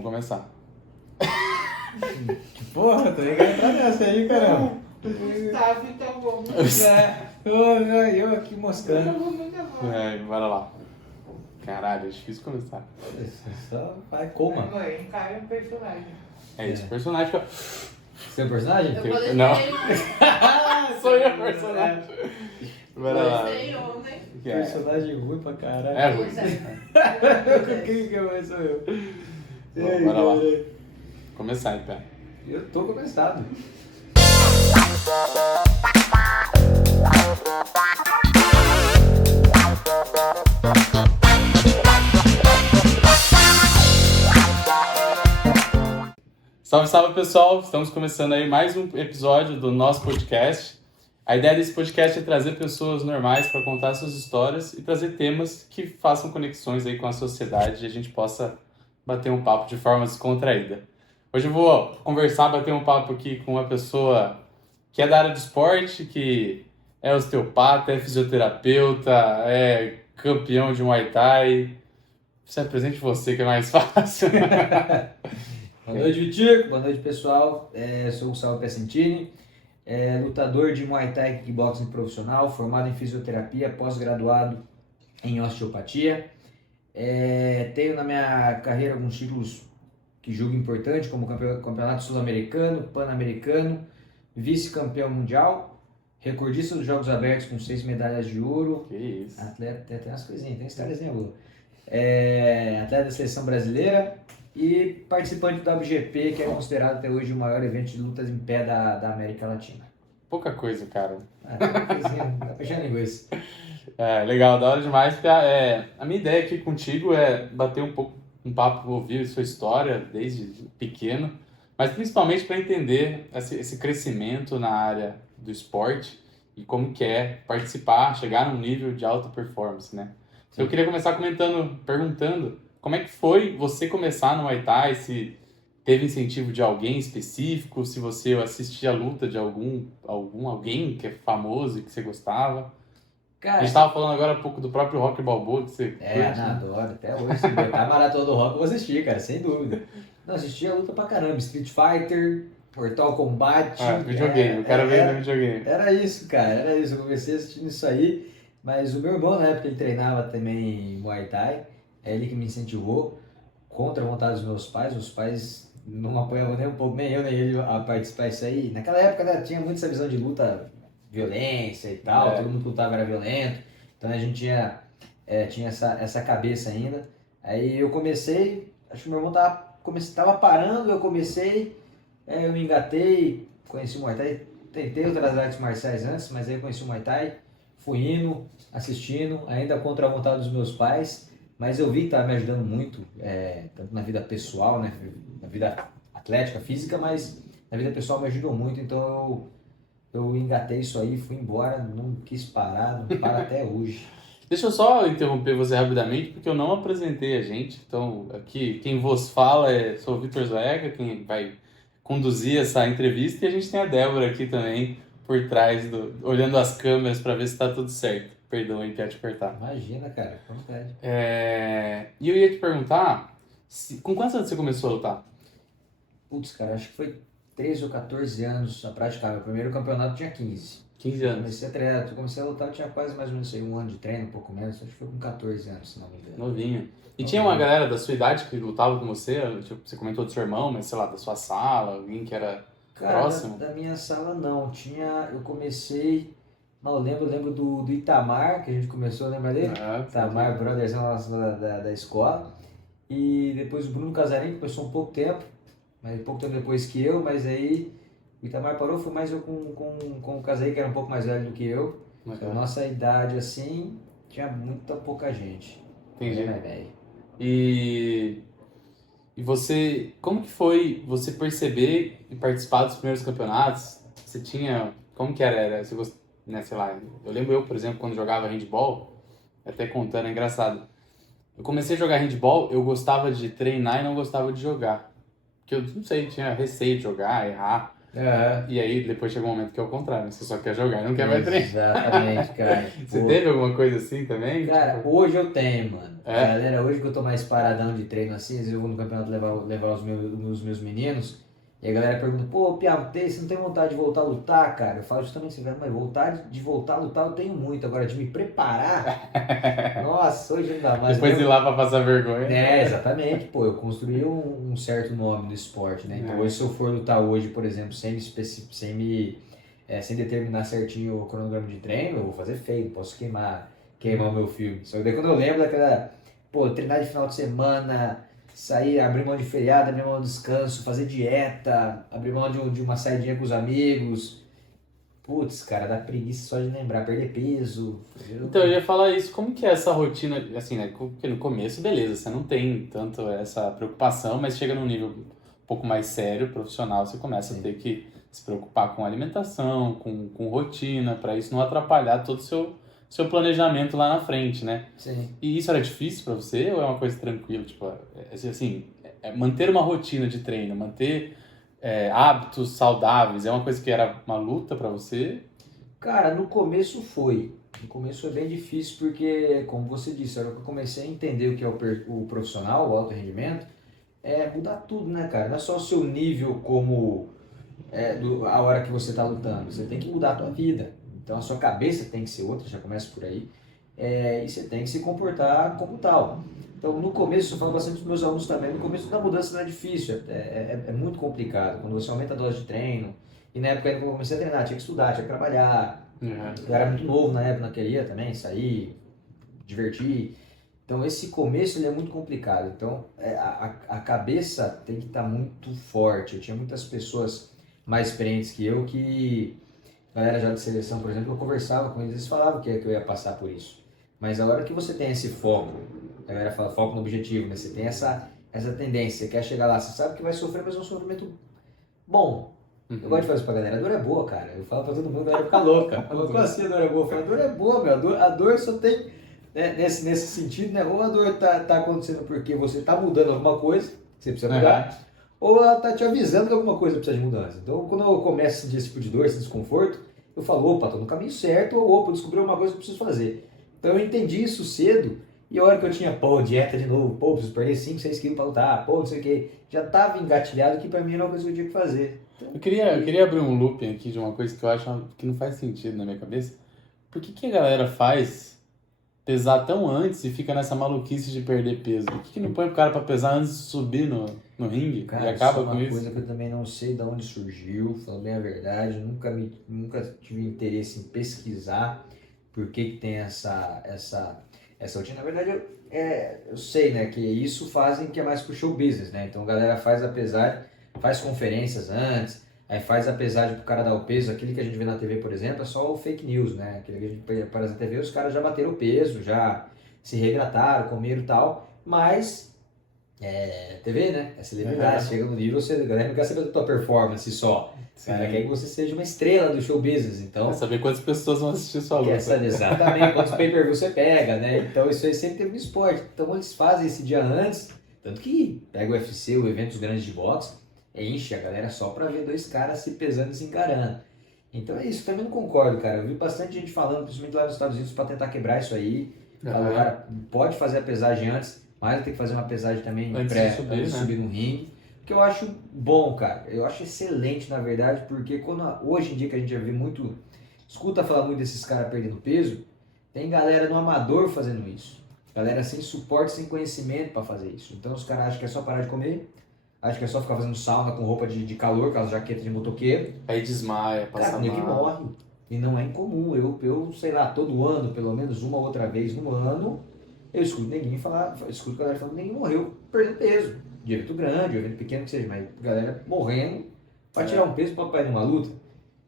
vamos começar. Porra, tô ligado pra nessa aí, caramba. Gustavo, então vamos. Eu aqui moscando. Bora lá. Caralho, é difícil começar. Só vai, coma. Mãe, encara um personagem. É isso, personagem que eu... Seu personagem? Eu vou Não. Sou eu o É. personagem. Bora lá. Comecei ontem. Que é? Personagem ruim pra caralho. É ruim. Pois é. Quem que mais sou eu? Bom, bora lá. Começar então. Eu tô começado. Salve, salve pessoal! Estamos começando aí mais um episódio do nosso podcast. A ideia desse podcast é trazer pessoas normais para contar suas histórias e trazer temas que façam conexões aí com a sociedade e a gente possa bater um papo de forma descontraída. Hoje eu vou conversar, bater um papo aqui com uma pessoa que é da área do esporte, que é osteopata, é fisioterapeuta, é campeão de Muay Thai. Se apresente você que é mais fácil. Boa noite, Vitico. Boa noite, pessoal. Sou o Gustavo Piacentini, lutador de Muay Thai Kickboxing profissional, formado em fisioterapia, pós-graduado em osteopatia. Tenho na minha carreira alguns títulos que julgo importantes, como Campeonato Sul-Americano, Pan-Americano, vice-campeão mundial, recordista dos Jogos Abertos com 6 medalhas de ouro. Que isso. Atleta, tem umas coisinhas, tem históriazinha boa. Atleta da seleção brasileira e participante do WGP, que é considerado até hoje o maior evento de lutas em pé da América Latina. Pouca coisa, cara. Tem uma coisinha, dá pra encher linguiça. Legal, da hora demais. A minha ideia aqui contigo é bater um papo, ouvir sua história desde pequeno, mas principalmente para entender esse crescimento na área do esporte e como que é participar, chegar num nível de alta performance, né? Eu queria começar perguntando como é que foi você começar no Muay Thai, se teve incentivo de alguém específico, se você assistia a luta de alguém que é famoso e que você gostava. A Cara, gente estava falando agora há pouco do próprio Rock Balboa, que você curte. adoro, até hoje. Se botar a maratona do rock, eu vou assistir, cara, sem dúvida. Não, assisti a luta pra caramba. Street Fighter, Mortal Kombat. Videogame, eu quero ver no videogame. Era isso, cara, era isso. Eu comecei assistindo isso aí, mas o meu irmão, na época, ele treinava também Muay Thai. É ele que me incentivou, contra a vontade dos meus pais. Os pais não apoiavam nem um pouco, nem eu, nem ele, a participar disso aí. Naquela época, né, tinha muito essa visão de luta, violência e tal, todo mundo que lutava era violento. Então a gente tinha essa cabeça ainda. Aí eu comecei, acho que meu irmão tava parando, eu comecei, eu me engatei, conheci o Muay Thai, tentei outras artes marciais antes, mas aí eu conheci o Muay Thai, fui indo, assistindo, ainda contra a vontade dos meus pais, mas eu vi que estava me ajudando muito, tanto na vida pessoal, né, na vida atlética, física, mas na vida pessoal me ajudou muito, então eu engatei isso aí, fui embora, não quis parar, não paro até hoje. Deixa eu só interromper você rapidamente, porque eu não apresentei a gente. Então, aqui, quem vos fala sou o Vitor Zoega, quem vai conduzir essa entrevista, e a gente tem a Débora aqui também, por trás, olhando as câmeras para ver se está tudo certo. Perdão aí, quero te cortar. Imagina, cara, como pede. E eu ia te perguntar, com quantos anos você começou a lutar? Putz, cara, acho que foi 13 ou 14 anos a praticar. Meu primeiro campeonato tinha 15. 15 anos. Comecei a treinar, comecei a lutar, eu tinha quase mais ou menos aí, um ano de treino, um pouco menos. Acho que foi com 14 anos, se não me engano. Novinho. E tinha uma galera da sua idade que lutava com você? Tipo, você comentou do seu irmão, mas sei lá, da sua sala, alguém que era próximo? Da minha sala não, eu comecei, não, eu lembro do Itamar, que a gente começou, lembra dele? Itamar, brotherzão nosso da escola. E depois o Bruno Casarim, que começou um pouco tempo depois que eu, mas aí o Itamar parou, foi mais eu com o Casarim, que era um pouco mais velho do que eu. A nossa idade, assim, tinha muita pouca gente. Entendi. Mais velho. E você, como que foi você perceber e participar dos primeiros campeonatos? Você tinha, como que era? Você né, sei lá, eu lembro por exemplo, quando jogava handball, até contando, é engraçado. Eu comecei a jogar handball, eu gostava de treinar e não gostava de jogar. Porque eu não sei, tinha receio de jogar, errar. Aham. E aí depois chega um momento que é o contrário, você só quer jogar, não quer mais treinar. Exatamente, cara. Você Pô, teve alguma coisa assim também? cara, Tipo, hoje eu tenho, mano. A é? galera, hoje que eu tô mais paradão de treino assim, às vezes eu vou no campeonato levar os meus meninos, e a galera pergunta, pô, Piau, você não tem vontade de voltar a lutar, cara? Eu falo justamente assim, mas vontade de voltar a lutar eu tenho muito, agora de me preparar, nossa, hoje não dá mais. Depois de ir lá pra passar vergonha. É, exatamente, pô, eu construí um certo nome no esporte, né? Então, É. hoje, se eu for lutar hoje, por exemplo, sem determinar certinho o cronograma de treino, eu vou fazer feio, não posso queimar o meu filme. Só que daí quando eu lembro daquela, pô, treinar de final de semana, sair, abrir mão de feriado, abrir mão de descanso, fazer dieta, abrir mão de uma saidinha com os amigos, putz, cara, dá preguiça só de lembrar, perder peso. Então, eu ia falar isso, como que é essa rotina, assim, né? Porque no começo, beleza, você não tem tanto essa preocupação, mas chega num nível um pouco mais sério, profissional, você começa a Sim. ter que se preocupar com alimentação, com rotina, para isso não atrapalhar todo o seu planejamento lá na frente, né? Sim. E isso era difícil para você ou é uma coisa tranquila? Tipo, assim, manter uma rotina de treino, manter hábitos saudáveis, é uma coisa que era uma luta para você? Cara, no começo foi. No começo foi bem difícil porque, como você disse, a hora que eu comecei a entender o que é o profissional, o alto rendimento, é mudar tudo, né, cara? Não é só o seu nível como a hora que você está lutando. Você tem que mudar a tua vida. Então a sua cabeça tem que ser outra, já começa por aí. E você tem que se comportar como tal. Então no começo, eu falo bastante dos meus alunos também, no começo da mudança não é difícil, é muito complicado. Quando você aumenta a dose de treino, e na época ainda que eu comecei a treinar, tinha que estudar, tinha que trabalhar. Eu era muito novo na época, não queria também sair, divertir. Então esse começo ele é muito complicado. Então a cabeça tem que estar muito forte. Eu tinha muitas pessoas mais experientes que eu galera já de seleção, por exemplo, eu conversava com eles, eles falavam que eu ia passar por isso. Mas a hora que você tem esse foco, a galera fala foco no objetivo, né? Você tem essa tendência, você quer chegar lá, você sabe que vai sofrer, mas é um sofrimento bom. Eu gosto de fazer isso pra galera, a dor é boa, cara. Eu falo pra todo mundo, a galera fica louca. Como assim a dor é boa? Eu falo, a dor é boa, meu. A dor só tem, né, nesse sentido, né? Ou a dor tá acontecendo porque você tá mudando alguma coisa, que você precisa mudar, ou ela tá te avisando que alguma coisa precisa de mudança. Então, quando eu começo a sentir esse tipo de dor, esse desconforto, eu falo, opa, tô no caminho certo, ou opa, descobri uma coisa que eu preciso fazer. Então, eu entendi isso cedo, e a hora que eu tinha, pô, dieta de novo, pô, preciso perder 5, 6 quilos pra lutar, pô, não sei o que, já tava engatilhado que pra mim era uma coisa que eu tinha que fazer. Eu queria abrir um looping aqui de uma coisa que eu acho que não faz sentido na minha cabeça. Por que a galera faz pesar tão antes e fica nessa maluquice de perder peso? Por que não põe o cara pra pesar antes de subir no ringue e Cara, isso acaba é com uma isso? coisa que eu também não sei de onde surgiu, falando bem a verdade, nunca tive interesse em pesquisar por que tem essa rotina. Na verdade, eu sei, né, que isso fazem que é mais pro show business, né? Então a galera faz conferências antes, aí faz a pesagem pro cara dar o peso, aquele que a gente vê na TV, por exemplo, é só o fake news, né? Aquele que a gente aparece na TV, os caras já bateram o peso, já se reidrataram, comeram e tal, mas TV, né? É celebridade, chega no nível, a galera não quer saber da tua performance só. Sim. Ela quer que você seja uma estrela do show business, então... Quer saber quantas pessoas vão assistir sua luta. Quer saber exatamente quantos pay-per-view você pega, né? Então isso aí sempre teve no esporte. Então eles fazem esse dia antes, tanto que pega o UFC, o eventos grandes de boxe, enche a galera só pra ver dois caras se pesando e se encarando. Então é isso, também não concordo, cara. Eu vi bastante gente falando, principalmente lá nos Estados Unidos, pra tentar quebrar isso aí. Fala, cara, pode fazer a pesagem antes, mas tem que fazer uma pesagem também Antes de subir, no ringue. Que eu acho bom, cara. Eu acho excelente, na verdade, porque hoje em dia que a gente já vê muito, escuta falar muito desses caras perdendo peso, tem galera no amador fazendo isso. Galera sem suporte, sem conhecimento pra fazer isso. Então os caras acham que é só parar de comer, acham que é só ficar fazendo sauna com roupa de calor, aquela jaqueta de motoqueiro. Aí desmaia, passa Cara, que mal. morre. E não é incomum. Eu, sei lá, todo ano, pelo menos uma outra vez no ano, eu escuto ninguém falar, escuto a galera falando que ninguém morreu perdendo peso. De evento grande, evento pequeno que seja, mas galera morrendo pra tirar um peso pra ir numa luta.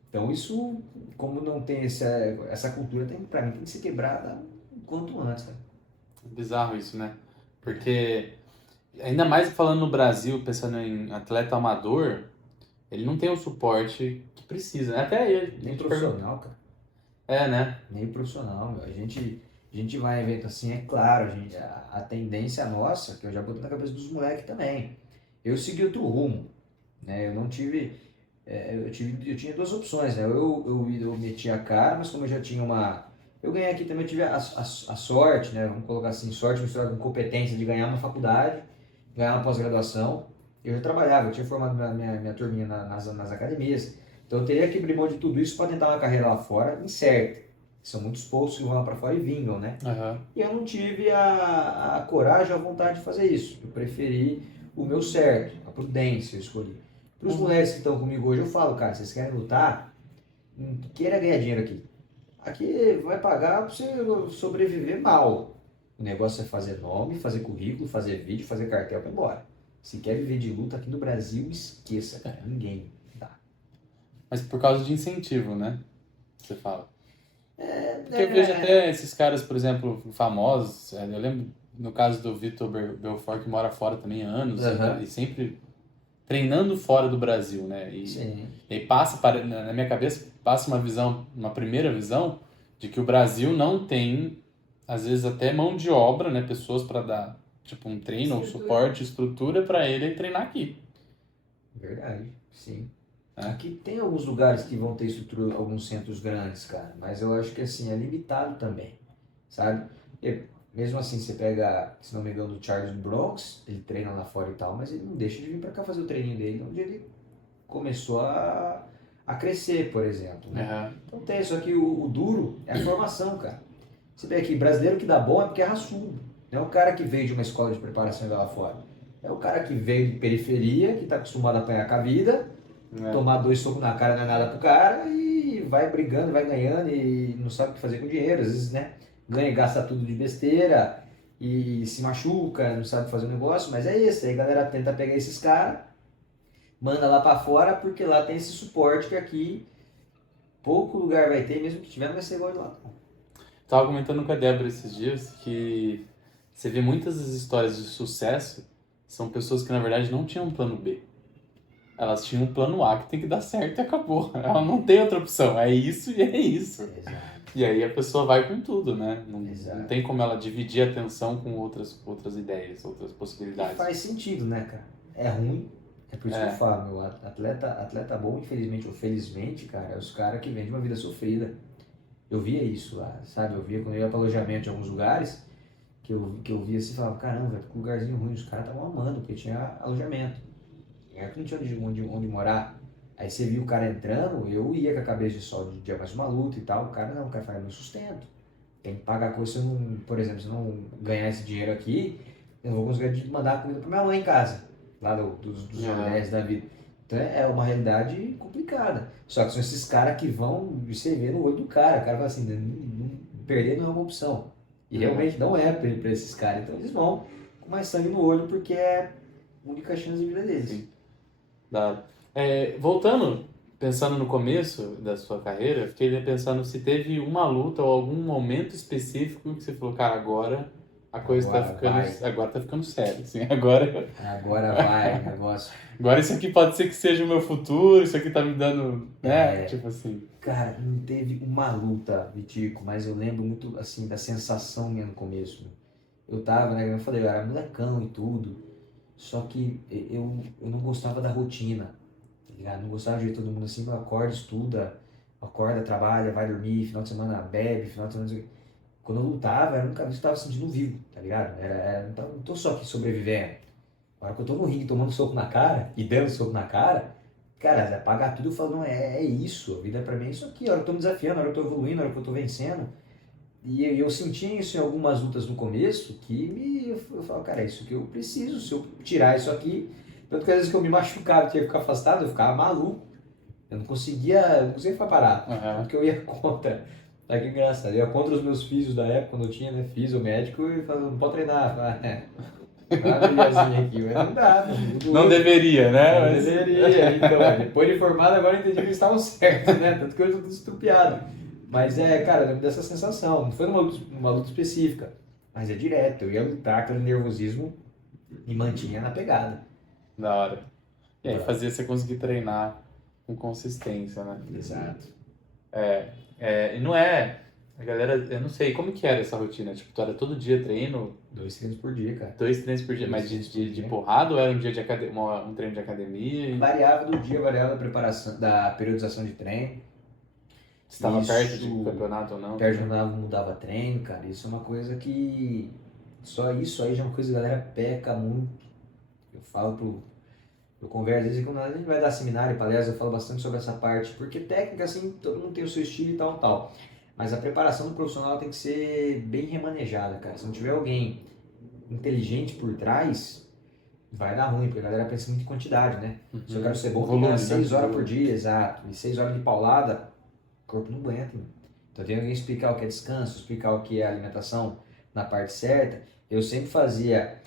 Então isso, como não tem essa cultura, pra mim tem que ser quebrada o quanto antes, cara. Bizarro isso, né? Porque, ainda mais falando no Brasil, pensando em atleta amador, ele não tem o suporte que precisa, né? Até ele. Nem profissional, cara. Né? Nem profissional, meu. A gente vai em evento assim, é claro, a tendência nossa, que eu já botei na cabeça dos moleques também. Eu segui outro rumo, né? Eu não tive eu tinha duas opções, né? Eu metia a cara, mas como eu já tinha uma. Eu ganhei aqui também, eu tive a sorte, né? Vamos colocar assim, sorte misturada com competência de ganhar uma faculdade, ganhar uma pós-graduação. Eu já trabalhava, eu tinha formado minha turminha nas academias. Então eu teria que abrir mão de tudo isso para tentar uma carreira lá fora, incerta. São muitos poucos que vão lá para fora e vingam, né? Aham. E eu não tive a coragem, a vontade de fazer isso. Eu preferi o meu certo, a prudência eu escolhi. Para os moleques que estão comigo hoje, eu falo, cara, vocês querem lutar, queira ganhar dinheiro aqui. Aqui vai pagar para você sobreviver mal. O negócio é fazer nome, fazer currículo, fazer vídeo, fazer cartel para ir embora. Se quer viver de luta aqui no Brasil, esqueça, cara. Ninguém dá. Mas por causa de incentivo, né? Você fala. Porque eu vejo até esses caras, por exemplo, famosos. Eu lembro no caso do Vitor Belfort, que mora fora também há anos, Aham. e sempre treinando fora do Brasil, né? Sim. E aí na minha cabeça, passa uma visão, uma primeira visão, de que o Brasil não tem, às vezes, até mão de obra, né? Pessoas para dar, tipo, um treino, ou Estrutura. suporte, estrutura para ele treinar aqui. Verdade, sim. É. Aqui tem alguns lugares que vão ter estrutura, alguns centros grandes, cara, mas eu acho que assim, é limitado também, sabe? Mesmo assim, você pega, se não me engano, o Charles Bronx, ele treina lá fora e tal, mas ele não deixa de vir pra cá fazer o treininho dele, onde ele começou a crescer, por exemplo, né? Aham. Então tem isso aqui, o duro é a formação, cara. Você vê aqui, brasileiro que dá bom é porque é raçudo. Não é o cara que veio de uma escola de preparação e vai lá fora. É o cara que veio de periferia, que está acostumado a apanhar com a vida, É. tomar 2 socos na cara não é nada pro cara e vai brigando, vai ganhando e não sabe o que fazer com o dinheiro. Às vezes, né, ganha e gasta tudo de besteira e se machuca, não sabe fazer o negócio, mas é isso. Aí a galera tenta pegar esses caras, manda lá para fora porque lá tem esse suporte que aqui pouco lugar vai ter, mesmo que tiver, não vai ser igual de lá. Tava comentando com a Débora esses dias que você vê muitas das histórias de sucesso são pessoas que na verdade não tinham um plano B. Elas tinham um plano A que tem que dar certo e acabou. Ela não tem outra opção. É isso e é isso. Exato. E aí a pessoa vai com tudo, né? Não Exato. tem como ela dividir a atenção com outras ideias, outras E possibilidades. faz sentido, né, cara? É ruim, é por isso que É. eu falo, meu atleta bom, infelizmente ou felizmente, cara, é os caras que vêm de uma vida sofrida. Eu via isso lá, sabe? Eu via quando eu ia para alojamento em alguns lugares, que eu via assim e falava, caramba, velho, que lugarzinho ruim, os caras estavam amando, porque tinha alojamento. É que não tinha onde morar. Aí você viu o cara entrando, eu ia com a cabeça de sol de dia mais uma luta e tal. O cara não, o cara faz meu sustento. Tem que pagar coisa, se eu não, por exemplo, se eu não ganhar esse dinheiro aqui, eu não vou conseguir mandar comida pra minha mãe em casa, lá dos Aham. Nordeste da vida. Então é uma realidade complicada. Só que são esses caras que vão, você vê no olho do cara, o cara fala assim, perder não é uma opção. E realmente não é pra esses caras. Então eles vão com mais sangue no olho porque é a única chance de vida deles. Sim. Voltando, pensando no começo da sua carreira, eu fiquei pensando se teve uma luta ou algum momento específico que você falou, cara, agora a coisa Agora tá ficando séria, assim, agora vai, o negócio. Agora isso aqui pode ser que seja o meu futuro, isso aqui tá me dando, né? Tipo assim. Cara, não teve uma luta, Vitico, mas eu lembro muito, assim, da sensação minha no começo. Eu tava, né, como eu falei, eu era molecão e tudo, só que eu não gostava da rotina, tá ligado? Não gostava de ver todo mundo assim, acorda, estuda, acorda, trabalha, vai dormir, final de semana bebe, final de semana... Quando eu lutava, era a única vez que eu tava sentindo vivo, tá ligado? Não tô só aqui sobrevivendo. A hora que eu tô no ringue tomando soco na cara e dando soco na cara, cara, apagar tudo eu falo, não, é isso, a vida pra mim é isso aqui, a hora que eu tô me desafiando, a hora que eu tô evoluindo, a hora que eu tô vencendo. E eu senti isso em algumas lutas no começo, eu falo, cara, é isso que eu preciso, se eu tirar isso aqui, tanto que às vezes que eu me machucava, tinha que ficar afastado, eu ficava maluco. Eu não conseguia ficar parado, porque eu ia contra. Olha que engraçado, eu ia contra os meus físios da época, quando eu tinha, né, físio médico, e falava, não pode treinar, maravilhazinha aqui, mas não dá. Não deveria, né? Não deveria, então, depois de formado agora eu entendi que eles estavam certos, né, tanto que eu estou tudo estrupiado. Mas cara, eu lembro dessa sensação, não foi numa luta específica, mas é direto, eu ia lutar, aquele nervosismo me mantinha na pegada. Da hora. E aí fazia você conseguir treinar com consistência, né? Exato. E não é A galera, eu não sei, como que era essa rotina? Tipo, tu era todo dia treino, 2 treinos por dia, cara. 2 treinos por dia, mas Dois treinos por de dia. porrada ou era um dia de um treino de academia? E Variava do dia, variava da preparação, da periodização de treino. você estava perto de Isso, campeonato ou não? pergunava, mudava treino, cara. Isso é uma coisa que. Só isso aí já é uma coisa que a galera peca muito. Eu falo eu converso, às vezes quando a gente vai dar seminário, palestra, eu falo bastante sobre essa parte, porque técnica, assim, todo mundo tem o seu estilo e tal, tal. Mas a preparação do profissional tem que ser bem remanejada, cara. Se não tiver alguém inteligente por trás, vai dar ruim, porque a galera pensa muito em quantidade, né? Se eu quero ser bom, eu Volume, tenho né? 6 horas por dia, exato. E 6 horas de paulada, o corpo não aguenta, mano. Então tem alguém explicar o que é descanso, explicar o que é alimentação na parte certa. Eu sempre fazia,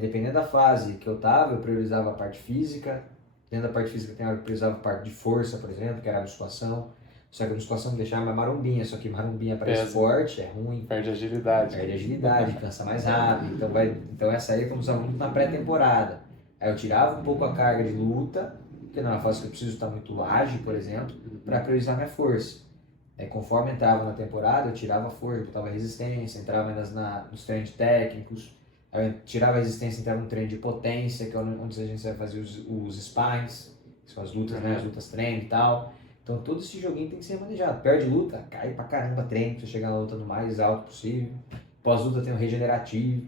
dependendo da fase que eu tava, eu priorizava a parte física. Dentro da parte física tem hora que eu priorizava a parte de força, por exemplo, que era a musculação. Só que a musculação me deixava mais marombinha, só que marombinha para Pesa. esporte é ruim. Perde agilidade. Perde agilidade, cansa mais rápido. Então essa aí eu usava muito na pré-temporada. Aí eu tirava um pouco a carga de luta, porque não é uma fase que eu preciso estar muito ágil, por exemplo, para priorizar minha força. Aí conforme entrava na temporada, eu tirava a força, botava resistência, entrava mais nos treinos técnicos. Aí eu tirava a resistência, entrava no treino de potência, que é onde a gente vai fazer os spines, que são as lutas, né? As lutas treino e tal. Então todo esse joguinho tem que ser manejado. Perde luta, cai pra caramba treino pra você chegar na luta no mais alto possível. Pós-luta tem um regenerativo.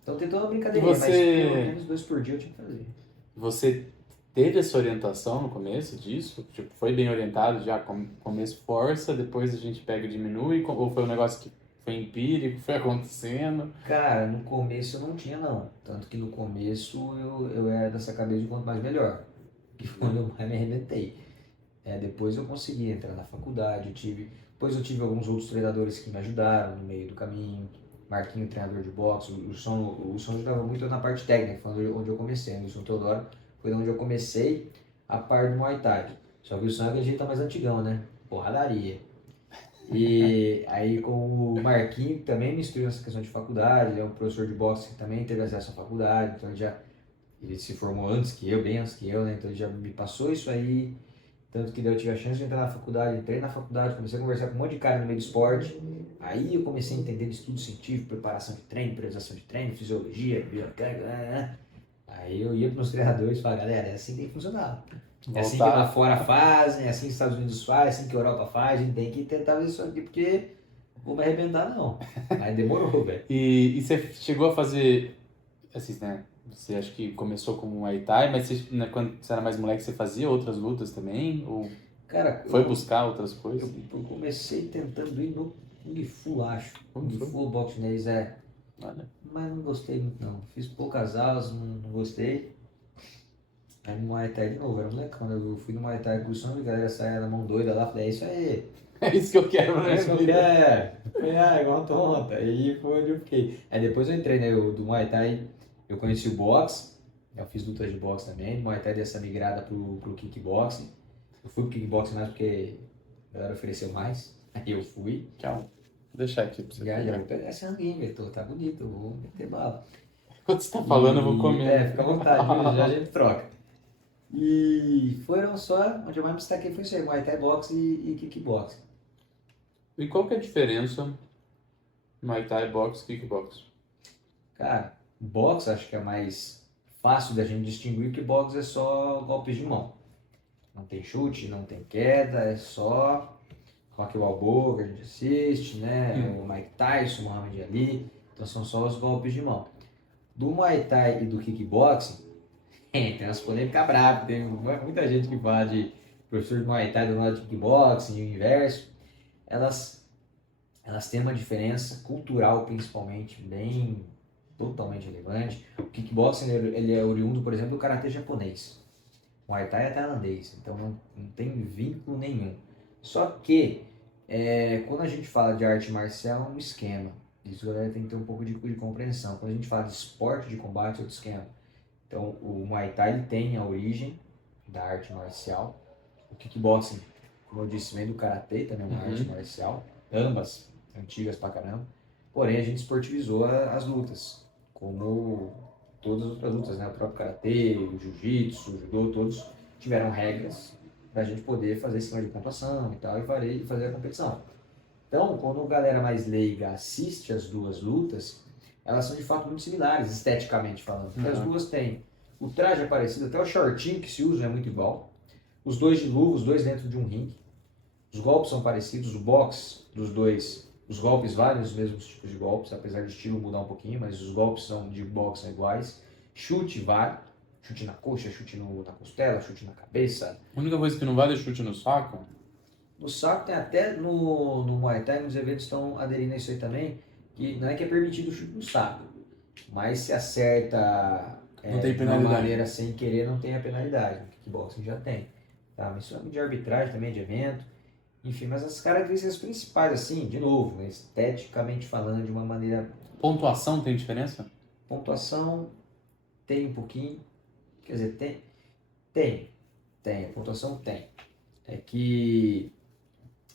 Então tem toda uma brincadeirinha, mas pelo menos 2 por dia eu tinha que fazer. Você teve essa orientação no começo disso? Tipo, foi bem orientado já, começo força, depois a gente pega e diminui, ou foi um negócio que foi empírico, foi acontecendo? Cara, no começo eu não tinha não. Tanto que no começo eu era dessa cabeça de quanto mais melhor. Que foi quando eu mais me arrebentei. Depois eu consegui entrar na faculdade, depois eu tive alguns outros treinadores que me ajudaram no meio do caminho. Marquinho, treinador de boxe, o som ajudava muito na parte técnica, foi onde eu comecei. O Wilson Teodoro foi onde eu comecei a parte do Muay Thai. Só que o Wilson é aquele jeito tá mais antigão, né? Porradaria. E aí com o Marquinho, que também me instruiu nessa questão de faculdade, ele é um professor de boxe que também teve acesso à faculdade, então ele se formou antes que eu, bem antes que eu, né? Então ele já me passou isso aí. Tanto que daí eu tive a chance de entrar na faculdade, entrei na faculdade, comecei a conversar com um monte de cara no meio do esporte. Aí eu comecei a entender de estudo científico, preparação de treino, periodização de treino, fisiologia, biomecânica, né? Aí eu ia para meus treinadores e falava, galera, é assim que tem que funcionar. É assim que lá fora fazem, é assim que os Estados Unidos faz, é assim que a Europa faz, a gente tem que tentar fazer isso aqui, porque não vou me arrebentar não. Aí demorou, velho. E você chegou a fazer, assim, né? Você acha que começou como Muay Thai, mas você, né, quando você era mais moleque, você fazia outras lutas também? Ou Cara, foi buscar outras coisas? eu comecei tentando ir no Kung Fu, acho. Kung Fu? Kung Fu, boxe chinês, Olha. mas não gostei muito não. Fiz poucas aulas, não gostei. Aí no Muay Thai de novo, era um molecão, né? Eu fui no Muay Thai com o som, a galera saia na mão doida lá, falei, é isso aí. É isso que eu quero pra É minha isso que eu vida. quero. Falei, igual tonta. Aí foi onde eu fiquei. Aí depois eu entrei, né, do Muay Thai, eu conheci o boxe, eu fiz lutas de boxe também, do Muay Thai dessa migrada pro kickboxing. Eu fui pro kickboxing mais porque a galera ofereceu mais, aí eu fui. Calma. Vou deixar aqui pra você Já pegar. vou pegar essa ranguinha, velho, tá bonito, eu vou meter bala. Enquanto você tá falando, eu vou comer. Fica à vontade, viu? Já a gente troca. E foram só, onde eu mais me destaquei foi isso aí, Muay Thai, boxe e kickboxing. E qual que é a diferença Muay Thai, boxe, kickbox? Cara, boxe acho que é mais fácil da gente distinguir, porque boxe é só golpes de mão. Não tem chute, não tem queda, é só Rocky Balboa que a gente assiste, né? O Mike Tyson, o Muhammad Ali. Então são só os golpes de mão. Do Muay Thai e do kickboxing, tem umas polêmicas bravas. Tem muita gente que fala de professor de Muay Thai do lado de kickboxing e o inverso. Elas têm uma diferença cultural, principalmente, bem totalmente relevante. O kickboxing ele é oriundo, por exemplo, do karatê japonês. O Muay Thai é tailandês, então não tem vínculo nenhum. Só que, quando a gente fala de arte marcial, é um esquema. Isso a galera tem que ter um pouco de compreensão. Quando a gente fala de esporte de combate, é outro esquema. Então, o Muay Thai ele tem a origem da arte marcial. O kickboxing, como eu disse, vem do karatê, também é uma arte marcial. Ambas antigas pra caramba. Porém, a gente esportivizou as lutas, como todas as outras lutas, né? O próprio karatê, o jiu-jitsu, o judô, todos tiveram regras pra gente poder fazer sistema de pontuação e tal, e fazer a competição. Então, quando a galera mais leiga assiste as duas lutas, elas são de fato muito similares, esteticamente falando. Porque as Uhum. duas têm. O traje é parecido, até o shortinho que se usa é muito igual. Os dois de luva, os dois dentro de um ringue. Os golpes são parecidos, o box dos dois, os golpes valem os mesmos tipos de golpes, apesar do estilo mudar um pouquinho, mas os golpes de boxe são iguais. Chute vale, chute na coxa, chute na costela, chute na cabeça. A única coisa que não vale é chute no saco. No saco tem até no Muay Thai, nos eventos estão aderindo a isso aí também, que não é que é permitido o chute no saco, mas se acerta Não tem de uma penalidade. maneira sem querer, não tem a penalidade. No kickboxing já tem. Tá? Mas isso é de arbitragem também, de evento. Enfim, mas as características principais, assim, de novo, né, esteticamente falando, de uma maneira. Pontuação tem diferença? Pontuação tem um pouquinho. Quer dizer, tem. A pontuação tem. É que.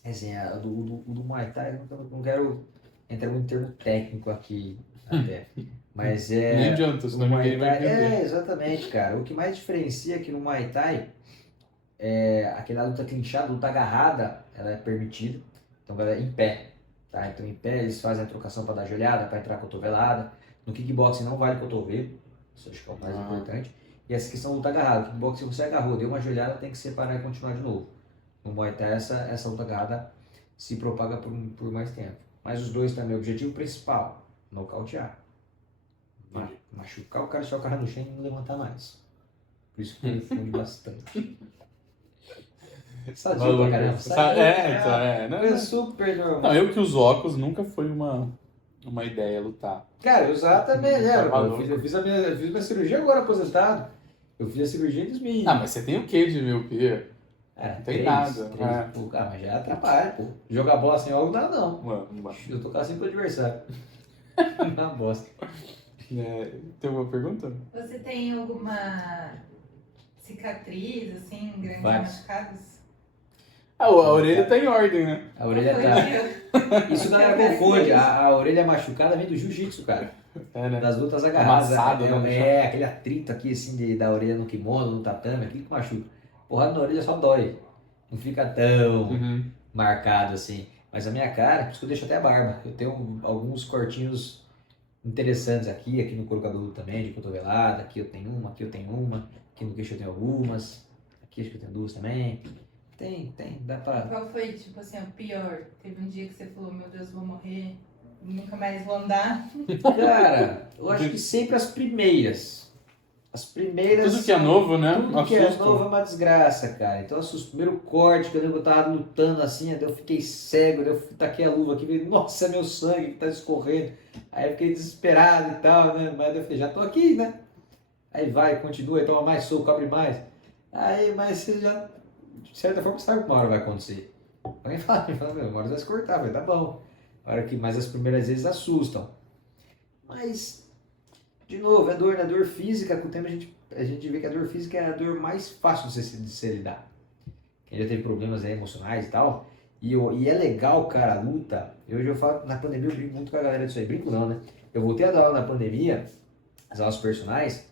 Assim, o do Muay Thai, eu não quero entrar muito em termo técnico aqui, até. Mas é. Nem adianta, O senão Muay ninguém vai Thai, entender. exatamente, cara. O que mais diferencia aqui no Muay Thai é aquela luta clinchada, luta agarrada, ela é permitida. Então, ela é em pé, tá? Então, em pé, eles fazem a trocação para dar joelhada, para entrar cotovelada. No kickboxing não vale cotovelo, isso acho que é o mais importante. E essa questão luta agarrada. No kickboxing, você agarrou, deu uma joelhada, tem que separar e continuar de novo. No Muay Thai, essa luta agarrada se propaga por mais tempo. Mas os dois também, o objetivo principal, nocautear. Machucar o cara, deixar o cara no chão e não levantar mais. Por isso que confunde bastante. Sadio pra caramba. Não, Coisa super normal. não, eu que uso óculos nunca foi uma ideia lutar. Cara, eu usava também, né? Tá Eu maluco. fiz minha cirurgia agora aposentado. Eu fiz a cirurgia em 2000. Ah, mas você tem o quê de miopia? Era não tem nada, né? Pô, cara, mas já atrapalha, pô. Jogar bola sem óculos não dá não. Mano, Eu tocar sempre pro adversário. Na bosta. tem alguma pergunta? Você tem alguma cicatriz, assim, grandes Vários. machucados? A orelha tá em ordem, né? A orelha Foi tá. eu. Isso a galera confunde. A orelha machucada vem do jiu-jitsu, cara. É, né? Das lutas agarradas. Amassado, né? Aquele atrito aqui, assim, da orelha no kimono, no tatame, aquilo que machuca. Porrada na orelha só dói. Não fica tão Uhum. marcado assim. Mas a minha cara, por isso que eu deixo até a barba. Eu tenho alguns cortinhos interessantes aqui no couro cabeludo também, de cotovelada. Aqui eu tenho uma, aqui no queixo eu tenho algumas. Aqui acho que eu tenho duas também. Tem, dá pra. Qual foi, tipo assim, o pior? Teve um dia que você falou, meu Deus, vou morrer, nunca mais vou andar. Cara, eu acho que sempre as primeiras. As primeiras. Tudo que é novo, né? Tudo que é Assusta. novo é uma desgraça, cara. Então, assim, o primeiro corte que eu lembro que eu tava lutando assim, até eu fiquei cego, daí eu taquei a luva aqui e falei, nossa, é meu sangue que tá escorrendo. Aí eu fiquei desesperado e tal, né? Mas eu falei, já tô aqui, né? Aí vai, continua, aí toma mais soco, abre mais. Aí, mas você já, de certa forma, sabe que uma hora vai acontecer. Alguém fala, meu, uma hora vai se cortar, vai, tá bom. Mas as primeiras vezes assustam. Mas, de novo, é dor física. Com o tempo a gente vê que a dor física é a dor mais fácil de se lidar. Quem já teve problemas aí, emocionais e tal. E é legal, cara, a luta. Hoje eu falo, na pandemia eu brinco muito com a galera disso aí. Brinco não, né? Eu voltei a dar aula na pandemia, as aulas personais,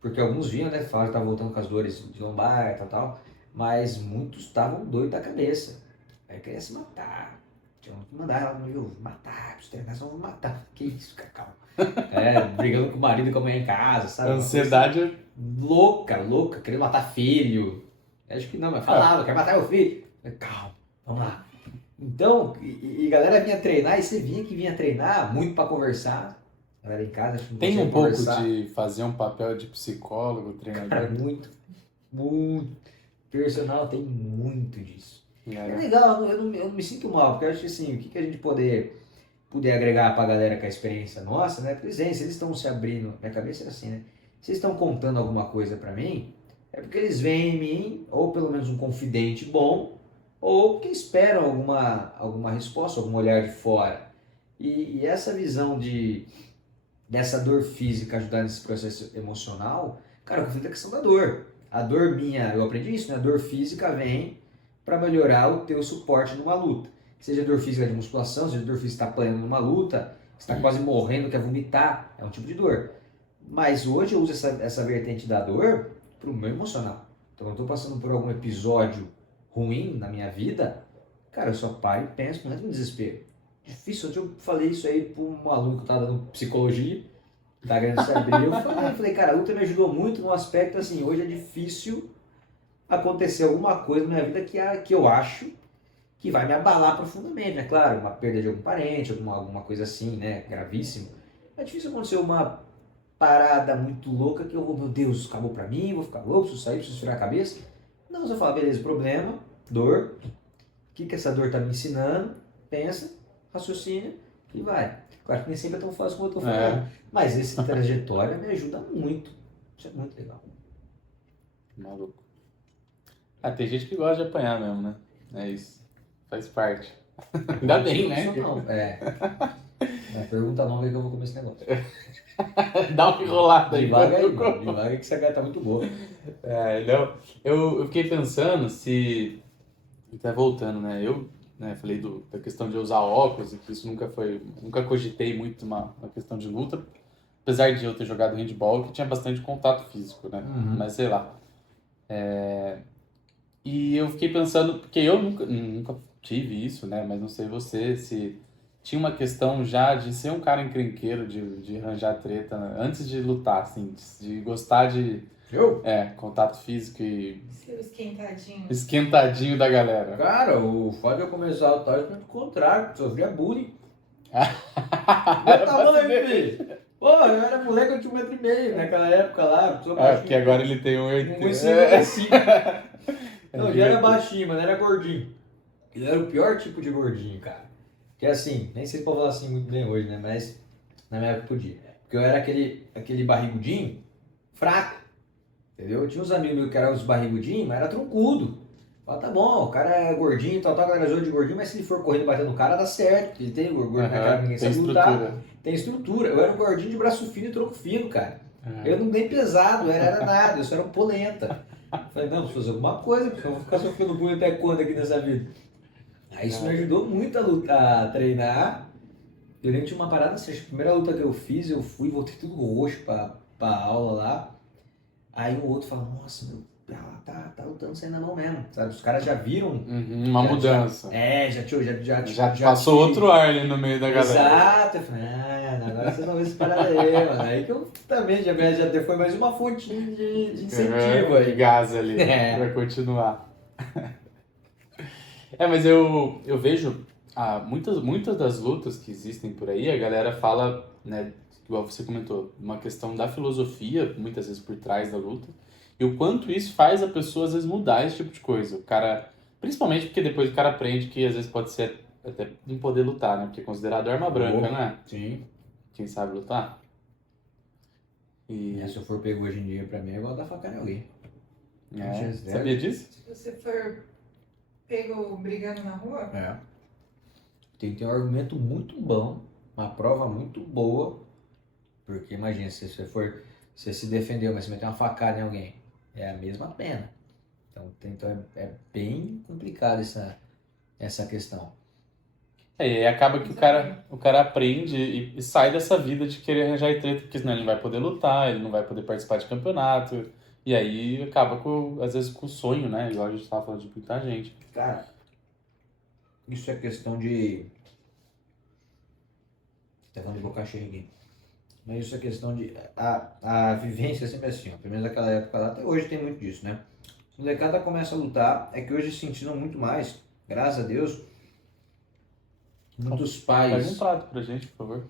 porque alguns vinham, né? Falaram que estavam voltando com as dores de lombar e tal. Mas muitos estavam doidos da cabeça. Aí queria se matar. Tinha que mandar ela no matar, os treinar só vão matar. Que isso, Cacau? Brigando com o marido e com a mulher em casa, sabe? A ansiedade. Louca, querendo matar filho. Acho que não, mas falava, quer matar meu filho. Calma, vamos lá. Então, e galera vinha treinar, e você vinha treinar muito pra conversar. Galera em casa, acho que não Tem consegue um pouco conversar. de fazer um papel de psicólogo, Cara, treinador. muito. Personal tem muito disso. É É. legal, eu não me sinto mal, porque eu acho que assim, o que a gente puder agregar pra galera com a experiência nossa, né? Presença, eles estão se abrindo, minha cabeça é assim, né? Se eles estão contando alguma coisa pra mim, é porque eles veem em mim, ou pelo menos um confidente bom, ou porque esperam alguma resposta, algum olhar de fora. E essa visão dessa dor física ajudar nesse processo emocional, cara, o conflito é a questão da dor. A dor minha, eu aprendi isso, né? A dor física vem para melhorar o teu suporte numa luta. Seja dor física de musculação, seja dor física que está apanhando numa luta, está quase morrendo, quer vomitar, é um tipo de dor. Mas hoje eu uso essa vertente da dor para o meu emocional. Então eu estou passando por algum episódio ruim na minha vida, Cara, eu só paro e penso, não é um desespero. Difícil, ontem eu falei isso aí para um aluno que eu tava dando psicologia, tá querendo se abrir, eu falei, cara, a luta me ajudou muito no aspecto assim, hoje é difícil acontecer alguma coisa na minha vida que eu acho que vai me abalar profundamente, né? Claro, uma perda de algum parente, alguma coisa assim, né? Gravíssimo. É difícil acontecer uma parada muito louca que eu vou, meu Deus, acabou pra mim, vou ficar louco, preciso sair, preciso virar a cabeça. Não, você fala, beleza, problema, dor, o que essa dor tá me ensinando, pensa, raciocina e vai. Claro que nem sempre é tão fácil como eu tô falando, mas essa trajetória me ajuda muito. Isso é muito legal. Maluco. Tem gente que gosta de apanhar mesmo, né? É isso. Faz parte. Ainda bem, né? Não, pergunta nova aí que eu vou comer esse negócio. Dá uma enrolada aí. Devagar que essa gata tá muito boa. Não, eu fiquei pensando se... Até voltando, né? Eu falei da questão de usar óculos, e que isso nunca cogitei muito uma questão de luta. Apesar de eu ter jogado handball, que tinha bastante contato físico, né? Uhum. Mas sei lá. E eu fiquei pensando, porque eu nunca tive isso, né? Mas não sei você, se tinha uma questão já de ser um cara encrenqueiro, de arranjar treta, né? Antes de lutar, assim, de gostar de Eu? contato físico e Seu esquentadinho. esquentadinho da galera. Cara, o fato de eu começar a lutar é pelo contrário, sofria bullying. Meu tamanho, filho! Pô, eu era moleque, eu tinha 1,5 m naquela época lá. Porque agora ele tem 1,80 1,55. Não, já era baixinho, mas não era gordinho. Ele era o pior tipo de gordinho, cara. Que assim, nem sei se pode falar assim muito bem hoje, né? Mas na minha época podia. Porque eu era aquele barrigudinho fraco, entendeu? Eu tinha uns amigos meus que eram os barrigudinhos, mas era troncudo. Fala, tá bom, o cara é gordinho, tal, a galera zoa de gordinho, mas se ele for correndo batendo no cara, dá certo. Ele tem gordura na cara, ninguém tem sabe lutar. Tem estrutura. Eu era um gordinho de braço fino e tronco fino, cara. Eu não nem pesado, era nada, eu só era um polenta. Falei, não, preciso fazer alguma coisa, porque eu vou ficar sofrendo bullying até quando aqui nessa vida? Aí isso me ajudou muito a lutar, a treinar. Eu lembro de uma parada assim, a primeira luta que eu fiz, eu fui, voltei tudo roxo pra aula lá. Aí o outro fala, nossa, meu, tá lutando sem na mão mesmo, sabe? Os caras já viram. Uma mudança. Já passou outro ar ali no meio da galera. Exato, eu falei, agora vocês vão ver essa parada aí, mano. Aí que eu também já foi mais uma fontinha de incentivo aí. De gás ali, pra continuar. Mas eu vejo muitas das lutas que existem por aí, a galera fala, né, igual você comentou, uma questão da filosofia, muitas vezes por trás da luta, e o quanto isso faz a pessoa, às vezes, mudar esse tipo de coisa. O cara, principalmente porque depois o cara aprende que, às vezes, pode ser até não poder lutar, né, porque é considerado arma branca, né? Sim. Quem sabe lutar. Se eu for pego hoje em dia pra mim, eu vou dar facada em alguém. Sabia disso? Se você for pego brigando na rua? Tem que ter um argumento muito bom, uma prova muito boa, porque imagina, se você se defendeu, mas você meter uma facada em alguém, é a mesma pena. Então é bem complicado essa questão. E acaba que o cara aprende e sai dessa vida de querer arranjar treta, porque senão ele não vai poder lutar, ele não vai poder participar de campeonato, e aí acaba, às vezes, com o sonho, né? Igual a gente tava falando de muita gente. Cara, isso é questão de... Tá falando de boca cheia aqui. Mas isso é questão de... A vivência é sempre assim, ó. Pelo menos naquela época lá, até hoje tem muito disso, né? Se o molecada começa a lutar, é que hoje se ensinam muito mais, graças a Deus. Muitos pais... Faz um prato pra gente, por favor.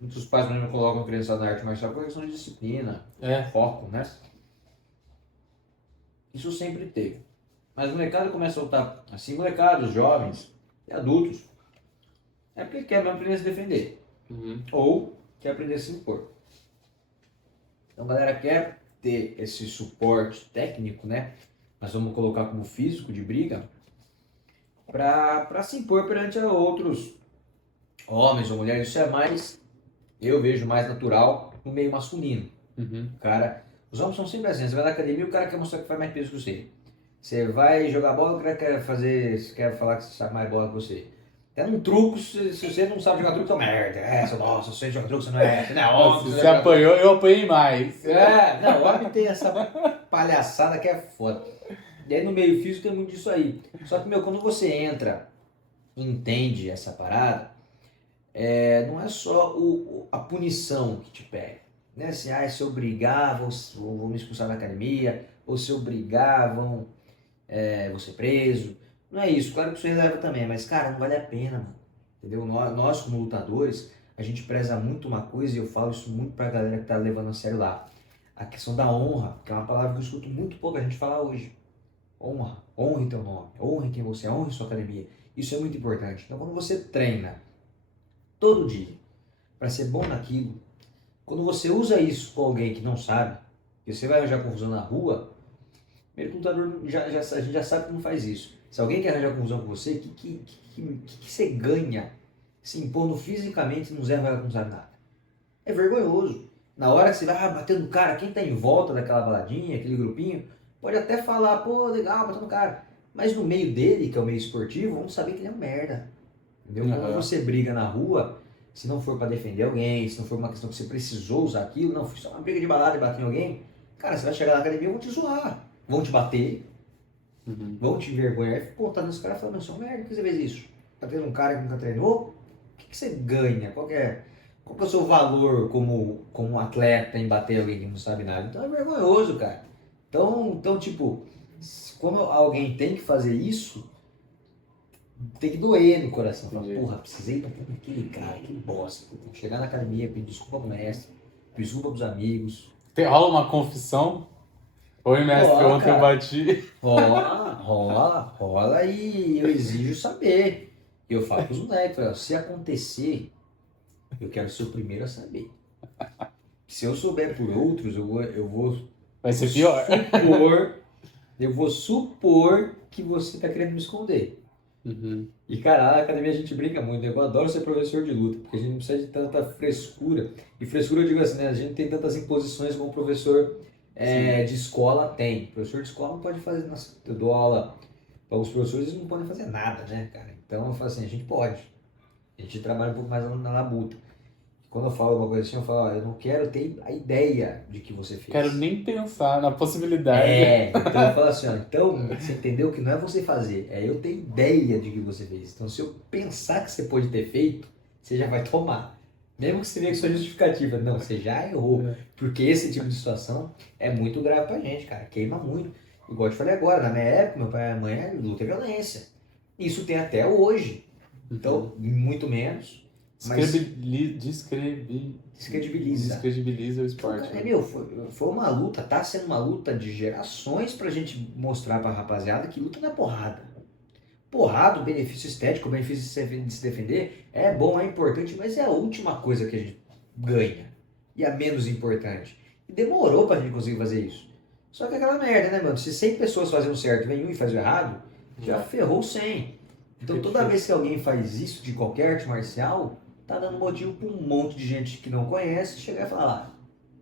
Muitos pais não colocam a criança na arte marcial por questão de disciplina, foco, né? Isso sempre teve. Mas o molecada começa a lutar assim, molecados, jovens e adultos. É porque quer mesmo aprender a se defender. Ou quer aprender a se impor. Então a galera quer ter esse suporte técnico, né? Nós vamos colocar como físico de briga para se impor perante a outros homens ou mulheres. Isso é mais, eu vejo mais natural no meio masculino. O cara, os homens são sempre assim, você vai na academia e o cara quer mostrar que faz mais peso que você. Você vai jogar bola, o cara quer falar que você sabe mais bola que você. Até num truco, se você não sabe jogar truco, então merda. Nossa, você joga truco, você não é homem. Você apanhou, eu apanhei mais. Não, o homem tem essa palhaçada que é foda. E aí no meio físico tem muito disso aí. Só que, meu, quando você entra e entende essa parada, não é só a punição que te pega. Né? Assim, se eu brigar, vou me expulsar da academia, ou se eu brigar, vou ser preso. Não é isso, claro que isso reserva também, mas, cara, não vale a pena, mano. Entendeu? Nós, como lutadores, a gente preza muito uma coisa, e eu falo isso muito pra galera que tá levando a sério lá. A questão da honra, que é uma palavra que eu escuto muito pouco a gente falar hoje. Honra, honre teu nome, honre quem você é, honre sua academia. Isso é muito importante. Então, quando você treina todo dia para ser bom naquilo, quando você usa isso com alguém que não sabe, que você vai arranjar confusão na rua, primeiro que o lutador a gente já sabe que não faz isso. Se alguém quer arranjar confusão com você, o que você ganha se impondo fisicamente no zero vai não sabe nada? É vergonhoso. Na hora que você vai bater no cara, quem tá em volta daquela baladinha, aquele grupinho, pode até falar, pô, legal, bateu no cara. Mas no meio dele, que é o meio esportivo, vamos saber que ele é um merda. Entendeu? Quando você briga na rua, se não for para defender alguém, se não for uma questão que você precisou usar aquilo, não, foi só uma briga de balada e bater em alguém, cara, você vai chegar na academia e vão te zoar. Vão te bater, vão te envergonhar e apontar nos caras e falar, meu, você é um merda, por que você fez isso? Batendo um cara que nunca treinou? O que você ganha? Qual que é o seu valor como atleta em bater alguém que não sabe nada? Então é vergonhoso, cara. Então tipo, quando alguém tem que fazer isso, tem que doer no coração. Falar, porra, precisei bater naquele cara, que bosta. Chegar na academia, pedir desculpa pro mestre, pedir desculpa pros amigos. Rola uma confissão? Oi, mestre, ontem eu bati. Rola e eu exijo saber. E eu falo pros moleques, se acontecer, eu quero ser o primeiro a saber. Se eu souber por outros, eu vou Vai ser pior. Eu vou supor que você tá querendo me esconder. E, cara, na academia a gente brinca muito. Eu adoro ser professor de luta, porque a gente não precisa de tanta frescura. E frescura eu digo assim, né? A gente tem tantas imposições como o professor de escola tem. O professor de escola não pode fazer... Nossa, eu dou aula para os professores, eles não podem fazer nada, né, cara? Então eu falo assim, a gente pode. A gente trabalha um pouco mais na labuta. Quando eu falo uma coisa assim, eu falo, eu não quero ter a ideia de que você fez. Quero nem pensar na possibilidade. Então eu falo assim, então você entendeu que não é você fazer, é eu ter ideia de que você fez. Então se eu pensar que você pode ter feito, você já vai tomar. Mesmo que você veja que sua justificativa, não, você já errou. Porque esse tipo de situação é muito grave pra gente, cara, queima muito. Igual eu te falei agora, na minha época, meu pai e minha mãe luta e violência. Isso tem até hoje. Então, muito menos. Mas descredibiliza o esporte. Então, foi uma luta, tá sendo uma luta de gerações pra gente mostrar pra rapaziada que luta não é porrada. Porrada, o benefício estético, o benefício de se defender é bom, é importante, mas é a última coisa que a gente ganha. E a menos importante. E demorou pra gente conseguir fazer isso. Só que é aquela merda, né, mano? Se 100 pessoas fazem o certo e vem um e faz o errado, já ferrou 100. Então toda vez que alguém faz isso de qualquer arte marcial, tá dando motivo pra um monte de gente que não conhece chegar e falar,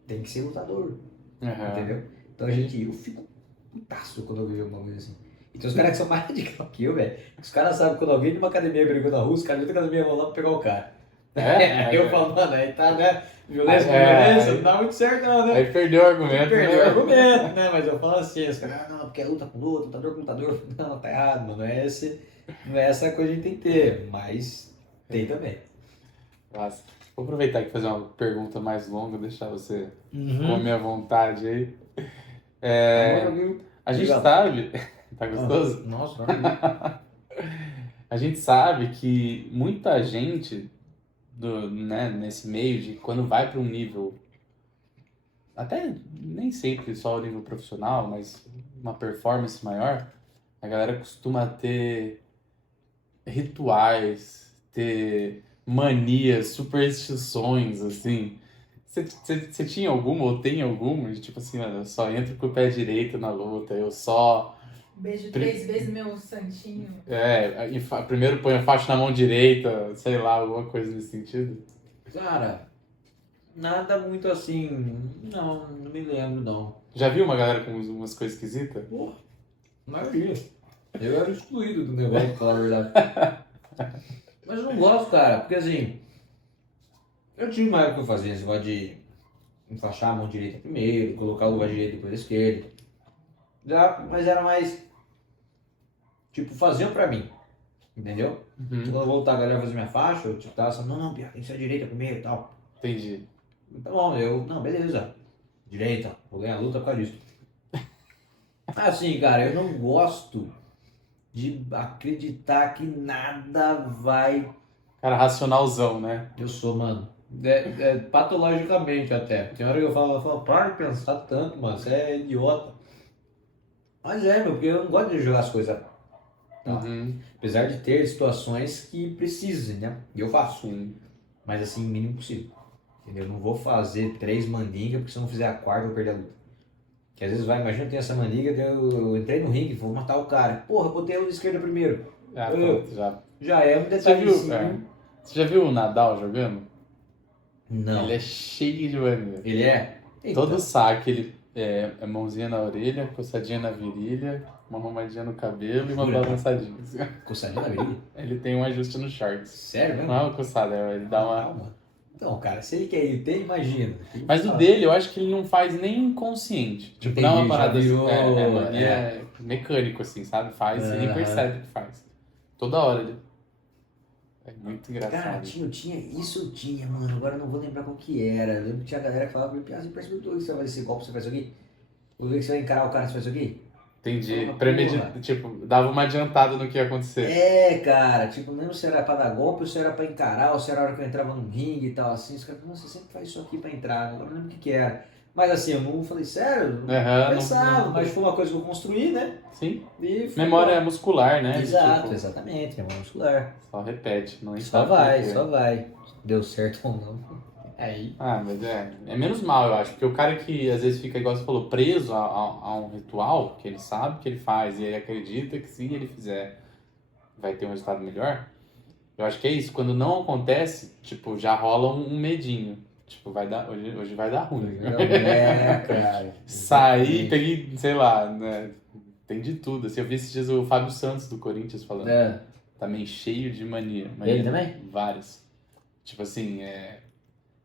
tem que ser lutador. Entendeu? Então eu fico putaço quando eu vejo uma coisa assim. E tem os caras que são mais radicais que eu, velho. Os caras sabem que quando alguém de uma academia brigou na rua, os caras de outra academia vão lá pra pegar o cara. Aí eu falo, mano, aí tá, né? Violência com violência, não dá muito certo não, né? Aí perdeu o argumento. Perdeu o argumento, né? Mas eu falo assim, os caras, não, porque é luta com luta, lutador com lutador. Não, tá errado, mano. Não é essa coisa que a gente tem que ter, mas tem também. Nossa. Vou aproveitar aqui e fazer uma pergunta mais longa, deixar você comer à vontade aí. A gente sabe... Tá gostoso? Nossa, a gente sabe que muita gente nesse meio de quando vai para um nível, até nem sempre só o nível profissional, mas uma performance maior, a galera costuma ter rituais, ter manias, superstições, assim. Você tinha alguma ou tem alguma? Tipo assim, eu só entro com o pé direito na luta, eu só... Beijo 3 vezes meu santinho. Primeiro põe a faixa na mão direita, sei lá, alguma coisa nesse sentido. Cara, nada muito assim, não me lembro não. Já viu uma galera com umas coisas esquisitas? Porra, maioria. Eu era excluído do negócio, pra falar a verdade. Mas eu não gosto, cara, porque assim, eu tive uma época que eu fazia esse negócio de enfaixar a mão direita primeiro, colocar o lugar direito depois da esquerda. Mas era mais tipo, faziam pra mim, entendeu? Uhum. Quando eu voltar, a galera fazer minha faixa, eu tipo, tava assim, não, Pia, tem que ser a direita primeiro e tal. Entendi. Tá bom, não, beleza, direita, vou ganhar a luta por causa disso. Assim, cara, eu não gosto de acreditar que nada vai. Cara, racionalzão, né? Eu sou, mano. Patologicamente até. Tem hora que eu falo, para de pensar tanto, mano, você é idiota. Mas meu, porque eu não gosto de jogar as coisas. Tá? Uhum. Apesar de ter situações que precisem, né? E eu faço. Sim. Mas assim, o mínimo possível. Entendeu? Eu não vou fazer 3 mandingas, porque se eu não fizer a quarta, eu vou perder a luta. Que às vezes vai, imagina, eu tenho essa mandiga, eu entrei no ringue, vou matar o cara. Porra, botei a luta esquerda primeiro. Ah, pronto, já. Já é um Você já detalhezinho. viu, você já viu o Nadal jogando? Não. Ele é cheio de mania. Ele é? Então. Todo saque, ele é mãozinha na orelha, coçadinha na virilha, uma arrumadinha no cabelo e uma Jura? balançadinha. assim. Coçadinha na virilha? Ele tem um ajuste no shorts. Sério mesmo? Não é uma coçada, ele dá uma... Calma. Então, cara, se ele quer ir ter, imagina. Mas o dele, eu acho que ele não faz nem consciente. Tipo, não é uma Entendi, já parada virou, assim, mania mecânico, assim, sabe? Faz e nem Aham. percebe que faz. Toda hora ele... É muito Cara, engraçado. isso eu tinha, mano. Agora eu não vou lembrar qual que era. Eu lembro que tinha galera que falava pra mim, Piazzi, percebeu tudo que você vai fazer esse golpe, você faz isso aqui? Eu vi que você vai encarar o cara, você faz isso aqui? Entendi. Porra. Premeditado, tipo, dava uma adiantada no que ia acontecer. Cara, tipo, não lembro se era pra dar golpe ou se era pra encarar, ou se era a hora que eu entrava num ringue e tal, assim. Os caras falaram, você sempre faz isso aqui pra entrar, agora eu não lembro o que que era. Mas assim, eu não falei, sério, não Aham, pensava, mas foi uma coisa que eu construí, né? Sim. E foi Memória bom. muscular, né? Exato, Tipo, exatamente, memória muscular. só repete, não Só sabe vai, por quê. só vai. Deu certo ou não. Aí. Ah, mas é menos mal, eu acho. Porque o cara que às vezes fica, igual você falou, preso a um ritual que ele sabe que ele faz e ele acredita que se ele fizer vai ter um resultado melhor. Eu acho que é isso. Quando não acontece, tipo, já rola um medinho. Tipo, hoje vai dar ruim. Cara. Saí, peguei, sei lá, né? Tem de tudo. Assim, eu vi esses dias o Fábio Santos do Corinthians falando. É. Também cheio de mania. Ele também? Várias. Tipo assim,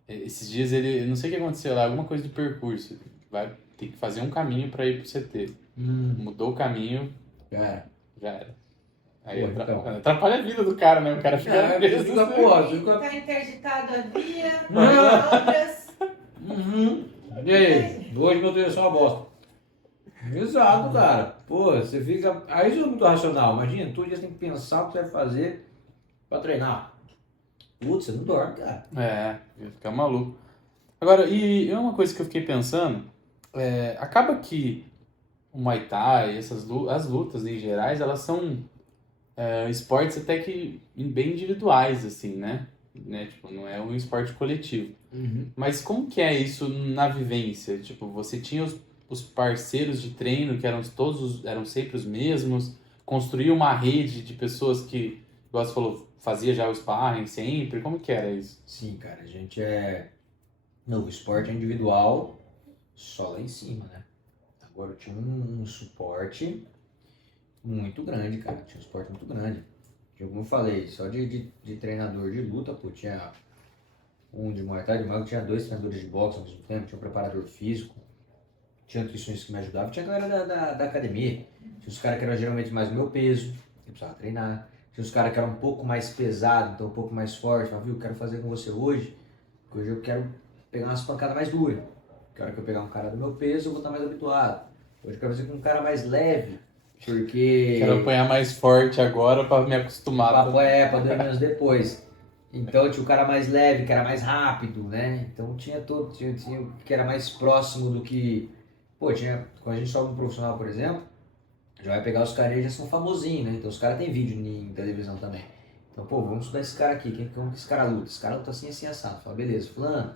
esses dias ele, não sei o que aconteceu lá, alguma coisa do percurso. Vai ter que fazer um caminho pra ir pro CT. Mudou o caminho, Cara. já era. Aí Pô, então. atrapalha a vida do cara, né? O cara fica preso. Fica, assim. porra, fica. Tá interditado a via, Não. obras. E aí? Hoje meu Deus é só uma bosta. Exato, cara. Pô, você fica. Aí isso é muito racional. Imagina, todo dia você tem que pensar o que você vai fazer pra treinar. Putz, você não dorme, cara. Ia ficar maluco. Agora, e uma coisa que eu fiquei pensando, acaba que o Muay Thai, as lutas em gerais, elas são esportes até que bem individuais, assim, né? Tipo, não é um esporte coletivo. Mas como que é isso na vivência? Tipo, você tinha os parceiros de treino que eram sempre os mesmos, construía uma rede de pessoas que, igual você falou, fazia já o sparring sempre, como que era isso? Sim, cara, a gente Não, o esporte é individual só lá em cima, né? Agora eu tinha um suporte muito grande, cara. Tinha um suporte muito grande. Tinha, como eu falei, só de treinador de luta, pô, tinha um de Muay Thai, de Mago, tinha 2 treinadores de boxe ao mesmo tempo, tinha um preparador físico, tinha nutricionista que me ajudava, tinha a galera da academia. Tinha os caras que eram geralmente mais do meu peso, que precisava treinar. Tinha os caras que eram um pouco mais pesados, então um pouco mais forte. Falava, viu, eu quero fazer com você hoje, porque hoje eu quero pegar umas pancadas mais duras. Que hora que eu pegar um cara do meu peso, eu vou estar mais habituado. Hoje eu quero fazer com um cara mais leve, porque... Quero apanhar mais forte agora pra me acostumar. Pra doer menos depois. Então tinha o cara mais leve, que era mais rápido, né? Então tinha o que era mais próximo do que... Pô, quando a gente sobe um profissional, por exemplo, já vai pegar os caras que já são famosinhos, né? Então os caras têm vídeo em televisão também. Então, pô, vamos estudar esse cara aqui, como que esse cara luta? Esse cara luta assim, assim, assado. Fala, beleza, fulano,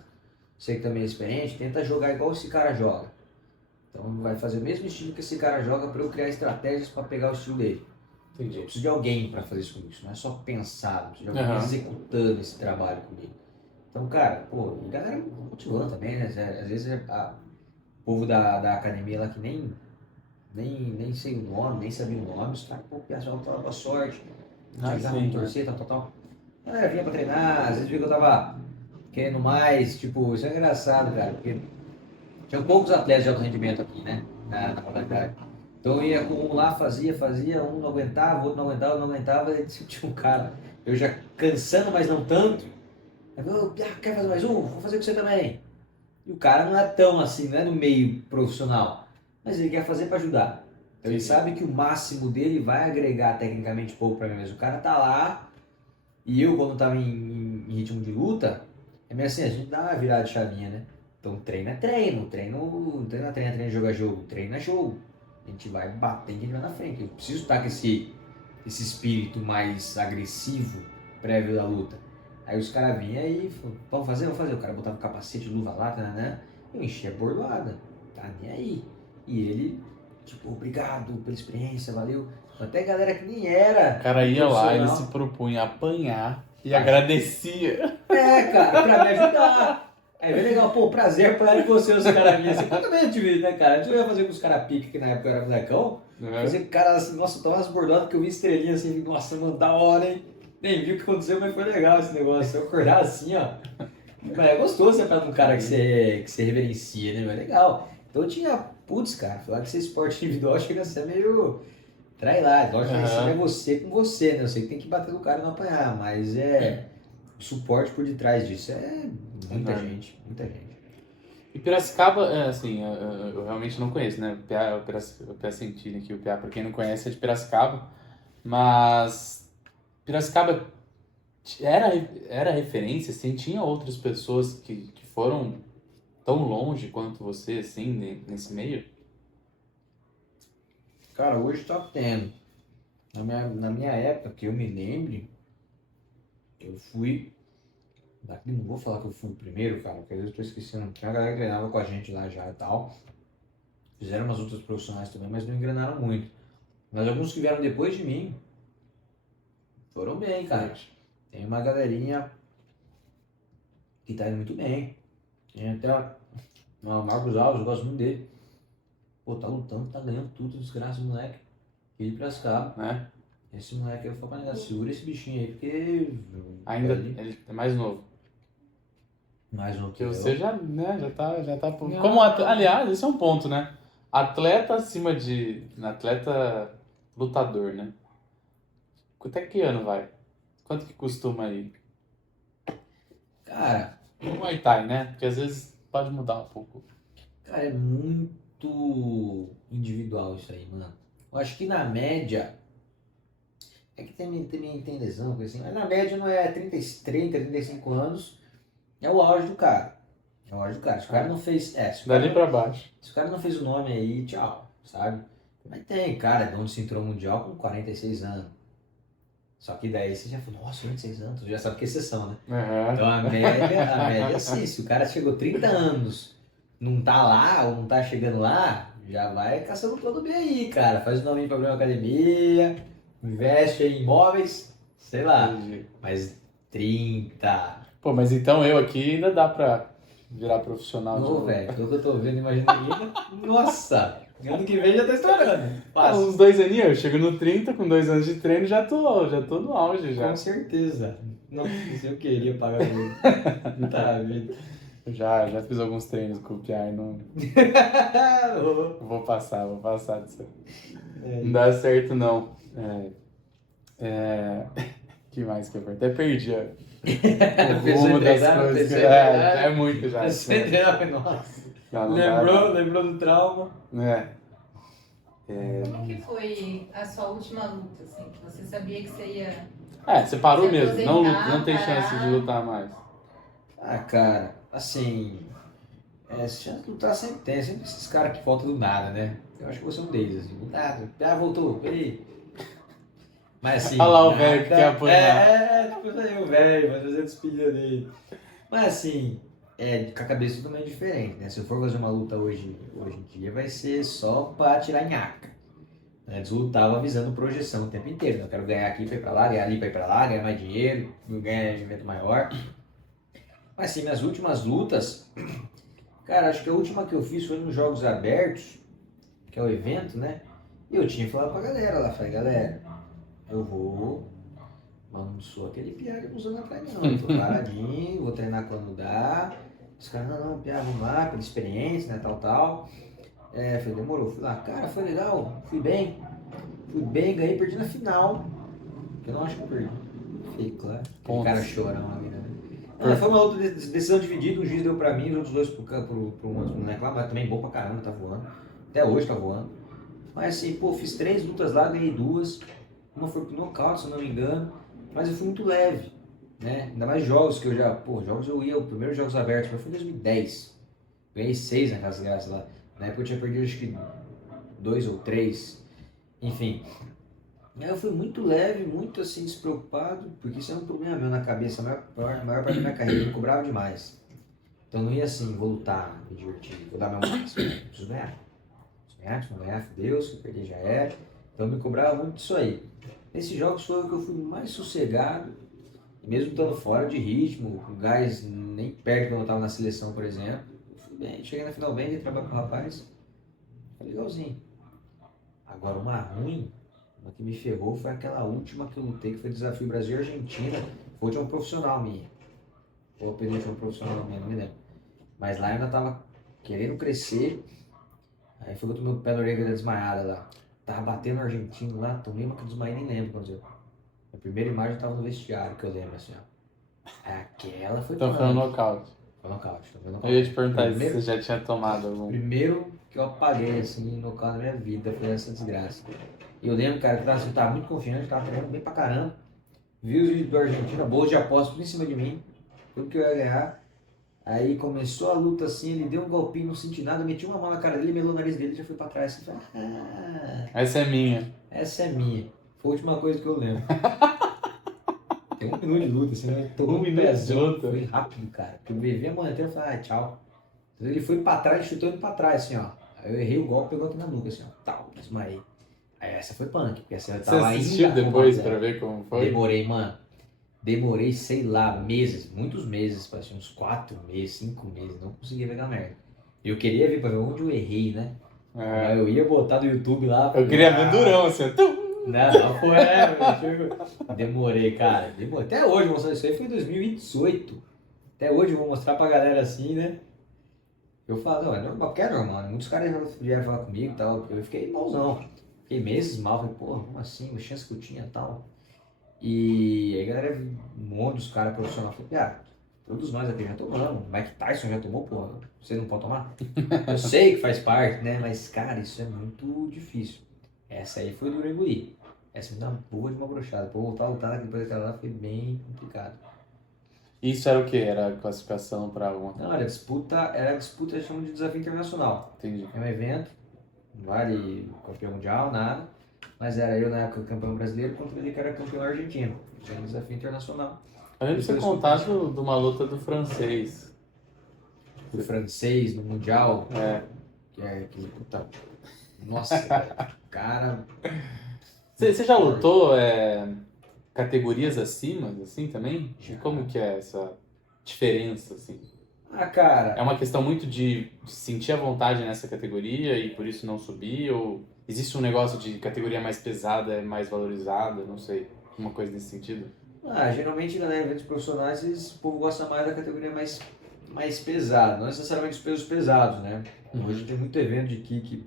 você que também é experiente, tenta jogar igual esse cara joga. Então vai fazer o mesmo estilo que esse cara joga para eu criar estratégias para pegar o estilo dele. Entendi. Eu preciso de alguém para fazer isso comigo, isso não é só pensar, eu preciso de alguém executando esse trabalho comigo. Então, cara, pô, a galera motivando também, né? Às vezes o povo da academia lá que nem sei o nome, nem sabia o nome, os caras, pô, pessoal, tava com a sorte, vamos torcer, tal. A galera vinha pra treinar, às vezes via que eu tava querendo mais, tipo, isso é engraçado, cara, porque tinha poucos atletas de alto rendimento aqui, né, na modalidade. Então eu ia com um lá, fazia, um não aguentava, o outro não aguentava, aí tinha um cara, eu já cansando, mas não tanto. Aí falou, quer fazer mais um? Vou fazer com você também. E o cara não é tão assim, não é no meio profissional, mas ele quer fazer para ajudar. Então ele Sim. sabe que o máximo dele vai agregar tecnicamente pouco para mim mesmo. O cara tá lá, e eu quando tava em ritmo de luta, é meio assim, a gente dá uma virada de chavinha, né? Então treino é treino, treino, jogo é jogo, treino é jogo. A gente vai bater, a gente vai na frente. Eu preciso estar com esse espírito mais agressivo prévio da luta. Aí os caras vinham e falaram, vamos fazer? O cara botava capacete, luva lá, né? Eu enchia a bordoada, tá nem aí. E ele, tipo, obrigado pela experiência, valeu. Até galera que nem era O cara ia lá, ele profissional. se propunha a apanhar e agradecia. É, cara, pra me ajudar. Aí é legal, pô, prazer pra você, os caras vinham assim. Eu também tive, né, cara? Eu ia fazer com os caras pique, que na época eu era molecão. Né? Fazer com cara assim, nossa, tava umas bordadas que eu vi estrelinha assim, nossa, mano, da hora, hein? Nem vi o que aconteceu, mas foi legal esse negócio. Eu acordar assim, ó. Mas é gostoso você falar de um cara que você reverencia, né? Mas é legal. Então eu tinha, putz, cara, falar que ser esporte individual chega a ser meio trailado. Lógico que Aham. é você com você, né? Eu sei que tem que bater no cara e não apanhar, mas é. O suporte por detrás disso é muita Enorme. gente, muita gente. E Piracicaba, assim, eu realmente não conheço, né? O Piacentini aqui, o PA, pra quem não conhece, é de Piracicaba. Mas Piracicaba era referência, assim, tinha outras pessoas que foram tão longe quanto você, assim, nesse meio? Cara, hoje tá tendo. Na minha época, que eu me lembre, eu fui. Não vou falar que eu fui o primeiro, cara, porque às vezes eu tô esquecendo. Tinha uma galera que treinava com a gente lá já e tal. Fizeram umas outras profissionais também, mas não engrenaram muito. Mas alguns que vieram depois de mim foram bem, cara. Tem uma galerinha que tá indo muito bem. Tem até o Marcos Alves, eu gosto muito dele. Pô, tá lutando, tá ganhando tudo, desgraça, moleque. Ele de Piracicaba. Né? Esse moleque aí foi pra negar, segura esse bichinho aí, porque. Ainda Ele, ele é mais novo. mais um que Porque eu. você já tá. Não. Como aliás, esse é um ponto, né? Atleta acima de. Atleta lutador, né? Até que ano vai? Quanto que costuma ir? Cara, No Muay Thai, né? Porque às vezes pode mudar um pouco. cara, é muito individual isso aí, mano. Eu acho que na média. É que tem lesão, coisa assim, mas na média não é 35 anos, é o auge do cara. É o auge do cara. Se o cara não fez. Se o cara Dali pra baixo. Se o cara não fez o nome aí, tchau, sabe? Mas tem cara dono de cinturão mundial com 46 anos. Só que daí você já falou, nossa, 46 anos, tu já sabe que é exceção, né? Então a média é assim, se o cara chegou 30 anos, não tá lá ou não tá chegando lá, já vai caçando o plano B aí, cara. Faz o nome pra abrir uma academia, investe em imóveis, sei lá. Entendi. Mas 30. Pô, mas então eu aqui ainda dá pra virar profissional de Ô, novo. velho, pelo que eu tô vendo, imagina ainda. Nossa, ano que vem já tá estourando. Ah, Fácil. uns 2 aninhos, eu chego no 30, com 2 anos de treino, já tô no auge já. Com certeza. Nossa, eu queria pagar tudo. Não tá vida. Já fiz alguns treinos com o Piar, não vou passar disso aí. Não dá certo não. Que mais que eu até perdi o Pensou em rumo das treinar, coisas. pensou em treinar. É muito já. Pensou em treinar, nossa. Não dá, Lembrou do trauma. É. Como que foi a sua última luta, assim? Que você sabia que você ia... Você parou Se mesmo, não tem aposentar, chance de parar. lutar mais. Ah, cara, assim. Chance de lutar sempre tem, sempre esses caras que voltam do nada, né? Eu acho que você é um deles, assim, do nada. Voltou, peraí. Mas assim. Olha lá o nada- velho que quer apanhar. tipo isso aí, o velho, vai fazer a despedida dele. Mas assim, com a cabeça totalmente diferente, né? Se eu for fazer uma luta hoje em dia, vai ser só pra tirar nhaca. Antes eu lutava visando projeção o tempo inteiro, né? Eu quero ganhar aqui pra ir pra lá, ganhar ali pra ir pra lá, ganhar mais dinheiro, ganhar evento maior. Mas assim, minhas últimas lutas, cara, acho que a última que eu fiz foi nos Jogos Abertos, que é o evento, né? E eu tinha falado pra galera lá, falei, galera, eu vou, mas não sou aquele piá que não sou na praia não, eu tô paradinho, vou treinar quando dá. Os caras, não, piá, vamos lá, pela experiência, né, tal. Falei, demorou. Fui lá, cara, foi legal, fui bem, ganhei, perdi na final. Eu não acho que eu perdi. Fiquei claro. Aquele Pontos. cara chorão ali, né? Não, foi uma outra decisão dividida, o juiz deu pra mim, os outros dois pro outro moleque lá, mas também bom pra caramba, tá voando. Até hoje tá voando. Mas assim, pô, fiz 3 lutas lá, ganhei 2. Uma foi pro nocaute, se eu não me engano. Mas eu fui muito leve, né? Ainda mais jogos que eu já... Pô, jogos eu ia... O primeiro jogos abertos foi em 2010. Ganhei 6 na Casa Graça lá. Na época eu tinha perdido acho que 2 ou 3. Enfim. Aí eu fui muito leve, muito assim, despreocupado. Porque isso é um problema meu na cabeça. A maior parte da minha carreira eu cobrava demais. Então não ia assim, vou lutar, me divertir, vou dar meu máximo. Preciso ganhar. Se não ganhar, Deus, se eu perder já era. Então eu me cobrava muito disso aí. Nesses jogos foi o que eu fui mais sossegado, mesmo estando fora de ritmo, com gás nem perto quando eu estava na seleção, por exemplo. Eu fui bem, cheguei na final bem, de trabalhar com o rapaz, foi legalzinho. Agora uma ruim, uma que me ferrou foi aquela última que eu lutei, que foi Desafio Brasil e Argentina, foi a última profissional minha. Ou a penúltima profissional minha, não me lembro. Mas lá eu ainda estava querendo crescer. Aí foi que eu tomei o pé na orelha desmaiada lá. Tava batendo no argentino lá, tomei uma que eu desmaiei, nem lembro quando eu. A primeira imagem eu tava no vestiário, que eu lembro assim, ó. Aquela foi Então foi um nocaute. Foi nocaute. Eu ia te perguntar se Primeiro- você já tinha tomado algum. Primeiro que eu apaguei, assim, nocaute na minha vida, foi essa desgraça. E eu lembro, cara, que eu tava muito confiante, tava treinando bem pra caramba. Vi os vídeos do Argentina, bolos de aposta tudo em cima de mim, tudo que eu ia ganhar. Aí começou a luta assim, ele deu um golpinho, não senti nada, meti uma mão na cara dele, melou o nariz dele e já fui pra trás. Falei, Essa é minha. essa é minha. Foi a última coisa que eu lembro. Tem 1 minuto de luta, assim, né? Tomou 1 minuto de pezão, luta? foi rápido, cara. Porque eu bebi a mão inteira e falei, tchau. Então ele foi pra trás, chutou ele pra trás, assim, ó. Aí eu errei o golpe, pegou aqui na nuca, assim, ó. Tal, desmaiei. Aí essa foi punk, porque essa eu Você tava assistiu ainda depois arrumado, pra ver como foi? Demorei, mano. Demorei, sei lá, meses, muitos meses, parece uns 4 meses, 5 meses, não conseguia pegar merda. Eu queria ver pra ver onde eu errei, né? É. Aí eu ia botar no YouTube lá. Eu queria ver durão, assim. Tum! Não foi, demorei, cara. Demorei. Até hoje, mostrando isso aí foi em 2018. Até hoje eu vou mostrar pra galera assim, né? Eu falo, não, é normal, porque é normal, né? Muitos caras já vieram falar comigo e tal. Eu fiquei malzão. Fiquei meses mal, falei, porra, como assim? A chance que eu tinha e tal. E aí, galera, um monte dos caras profissionais falaram, todos nós aqui já tomamos. Mike Tyson já tomou, porra. Você não pode tomar? Eu sei que faz parte, né? Mas, cara, isso é muito difícil. Essa aí foi dura engolir. Essa me dá uma boa de uma brochada. Pra eu voltar a lutar depois daquela lá foi bem complicado. Isso era o quê? Era classificação pra alguma coisa? Não, era disputa, chama de desafio internacional. Entendi. É um evento, não vale campeão mundial, nada. Mas era eu na época campeão brasileiro contra ele que era campeão argentino. Era um desafio internacional. Eu lembro de você contar de uma luta do francês. O francês no mundial, É. que é que puta. Nossa, velho, cara. Você já lutou categorias acima, assim, também? E como que é essa diferença, assim? Ah, cara. É uma questão muito de sentir a vontade nessa categoria e por isso não subir? Ou existe um negócio de categoria mais pesada é mais valorizada? Não sei. Uma coisa nesse sentido? Geralmente, né, eventos profissionais, o povo gosta mais da categoria mais pesada, não necessariamente os pesos pesados, né? Hoje tem muito evento de kick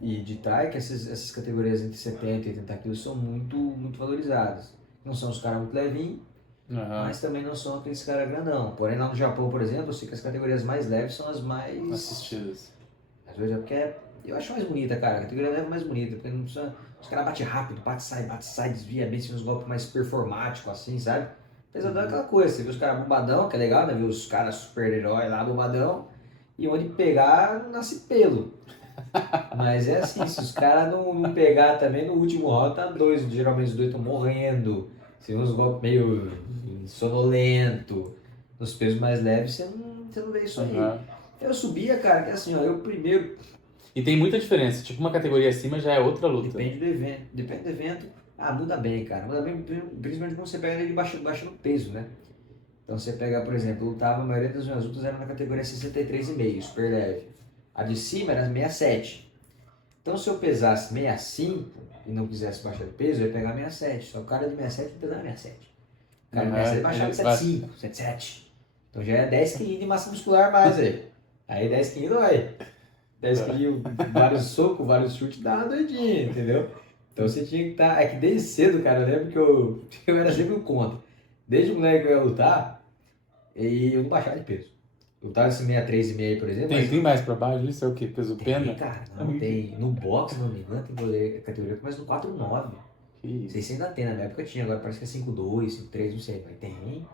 e de Thai, que essas categorias entre 70 e 80 quilos são muito valorizadas. Não são os caras muito levinhos, mas também não são aqueles caras grandão. Porém, lá no Japão, por exemplo, eu sei que as categorias mais leves são as mais assistidas. Às vezes é porque eu acho mais bonita, cara. A categoria leve é mais bonita, porque não precisa. Os caras batem rápido, bate, sai, desvia bem, tem uns golpes mais performáticos, assim, sabe? Pesadão é aquela coisa, você vê os caras bombadão, que é legal, né? Ver os caras super-herói lá bombadão, e onde pegar, nasce pelo. Mas é assim, se os caras não pegar também, no último round tá dois, geralmente os dois estão morrendo, você vê uns golpes meio sonolento, nos pesos mais leves você não vê isso aí. Eu subia, cara, que assim, ó, eu primeiro... E tem muita diferença, tipo uma categoria acima já é outra luta. Depende do evento. Muda bem, cara. Muda bem, principalmente quando você pega ele baixando peso, né? Então você pega, por exemplo, eu lutava, a maioria das minhas lutas era na categoria 63,5, super leve. A de cima era 67. Então se eu pesasse 65 e não quisesse baixar de peso, eu ia pegar 67. Só o cara de 67 não pesava 67. O cara de 67 baixava de 75, 77. Então já é 10 kg de massa muscular mais aí. Aí 10 kg dói. escolhi vários socos, vários chutes, dava doidinho, entendeu? Então você tinha que estar. É que desde cedo, cara, eu lembro que eu era sempre o contra. Desde o moleque que eu ia lutar, e eu não baixava de peso. Eu tava esse 63 e meio, por exemplo, Tem, mas tem mais pra baixo? Isso é o quê? Peso tem, pena? cara, não tem. No boxe, não me engano, tem categoria que começa no 4,9. Que Não isso. sei se ainda tem, na minha época tinha, agora parece que é 5,2, 5,3, não sei, mas tem.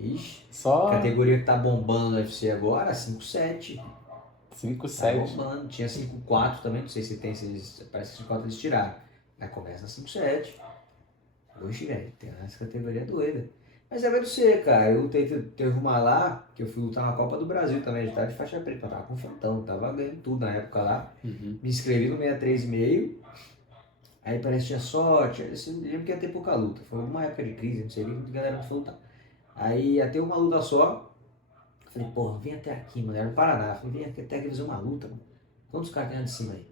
Ixi. Só Categoria que tá bombando no UFC agora, 5,7. 5, Tá 7. bombando. Tinha 5,4 também, não sei se tem, parece que 5,4 eles tiraram. Mas começa na 5,7. Oxe, velho, tem essa categoria doida. Mas é vai ser, cara. Eu teve uma lá, que eu fui lutar na Copa do Brasil também, de tarde de faixa preta. Eu tava confrontando, tava ganhando tudo na época lá. Uhum. Me inscrevi no 63,5. Aí parece que tinha sorte. Eu lembro que ia ter pouca luta. Foi uma época de crise, não sei nem que a galera não foi lutar. Aí ia ter uma luta só. Falei, porra, vem até aqui, mano. Era no Paraná. Falei, vem até aqui fazer uma luta, mano. Quantos caras tem lá de cima aí?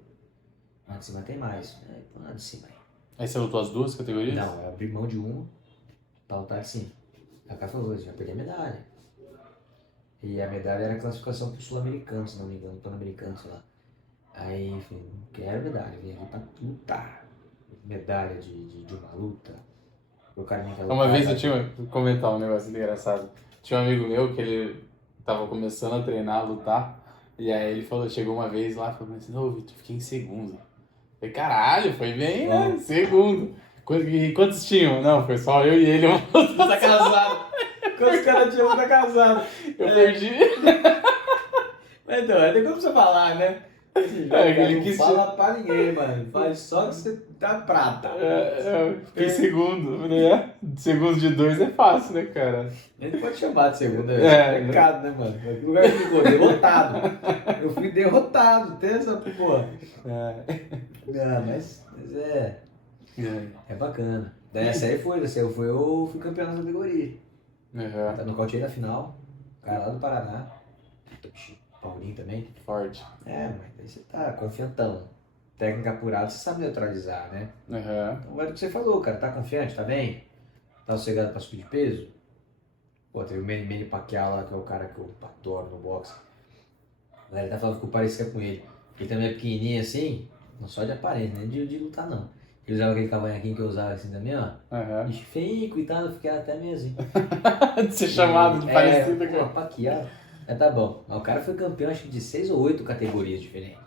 Lá de cima tem mais. Aí, pô, lá de cima aí. Aí você lutou as duas categorias? Não, eu abri mão de uma pra lutar de cima. Aí o cara falou, já perdi a medalha. E a medalha era a classificação pro sul-americano, se não me engano, pan-americano, sei lá. Aí, enfim, não quero medalha, vim aqui pra lutar. Medalha de uma luta. O cara nem quer lutar. Uma vez eu tinha, vou comentar um negócio engraçado. Tinha um amigo meu que ele tava começando a treinar, a lutar. E aí ele falou, chegou uma vez lá e falou assim, ô Vitor, fiquei em segundo. Falei, caralho, foi bem, né? Segundo. E quantos tinham? Não, foi só eu e ele. Tá casado. Quantos caras tinham tá casado? Eu perdi. Mas então, aí tem como você falar, né? Assim, Ele não quis fala pra ninguém, mano. Faz só que você tá prata. Eu fiquei em segundo, né? Segundo de 2 é fácil, né, cara? A gente pode chamar de segunda. É, É pecado, né, mano? Que lugar que ficou? Derrotado. Eu fui derrotado. Tem essa porra. Ah, mas é bacana. Dessa aí foi, eu fui campeão na categoria. Uhum. Tá nocauteei na final. Cara lá do Paraná. Paulinho também. Forte. É, mas aí você tá confiantão. Técnica apurada, você sabe neutralizar, né? Uhum. Então vai do que você falou, cara. Tá confiante? Tá bem? Tá sossegado pra subir de peso? Pô, teve o Manny Pacquiao lá, que é o cara que eu adoro no boxe. A galera tá falando que eu parecia com ele. Ele também é pequenininho assim, não só de aparência, nem de lutar não. Ele usava aquele cavanhaquinho que eu usava assim também, ó. Uhum. Bicho feio, coitado, eu fiquei até meio assim. De ser chamado de parecido com com. Pacquiao. Mas tá bom. Mas o cara foi campeão, acho que de 6 ou 8 categorias diferentes.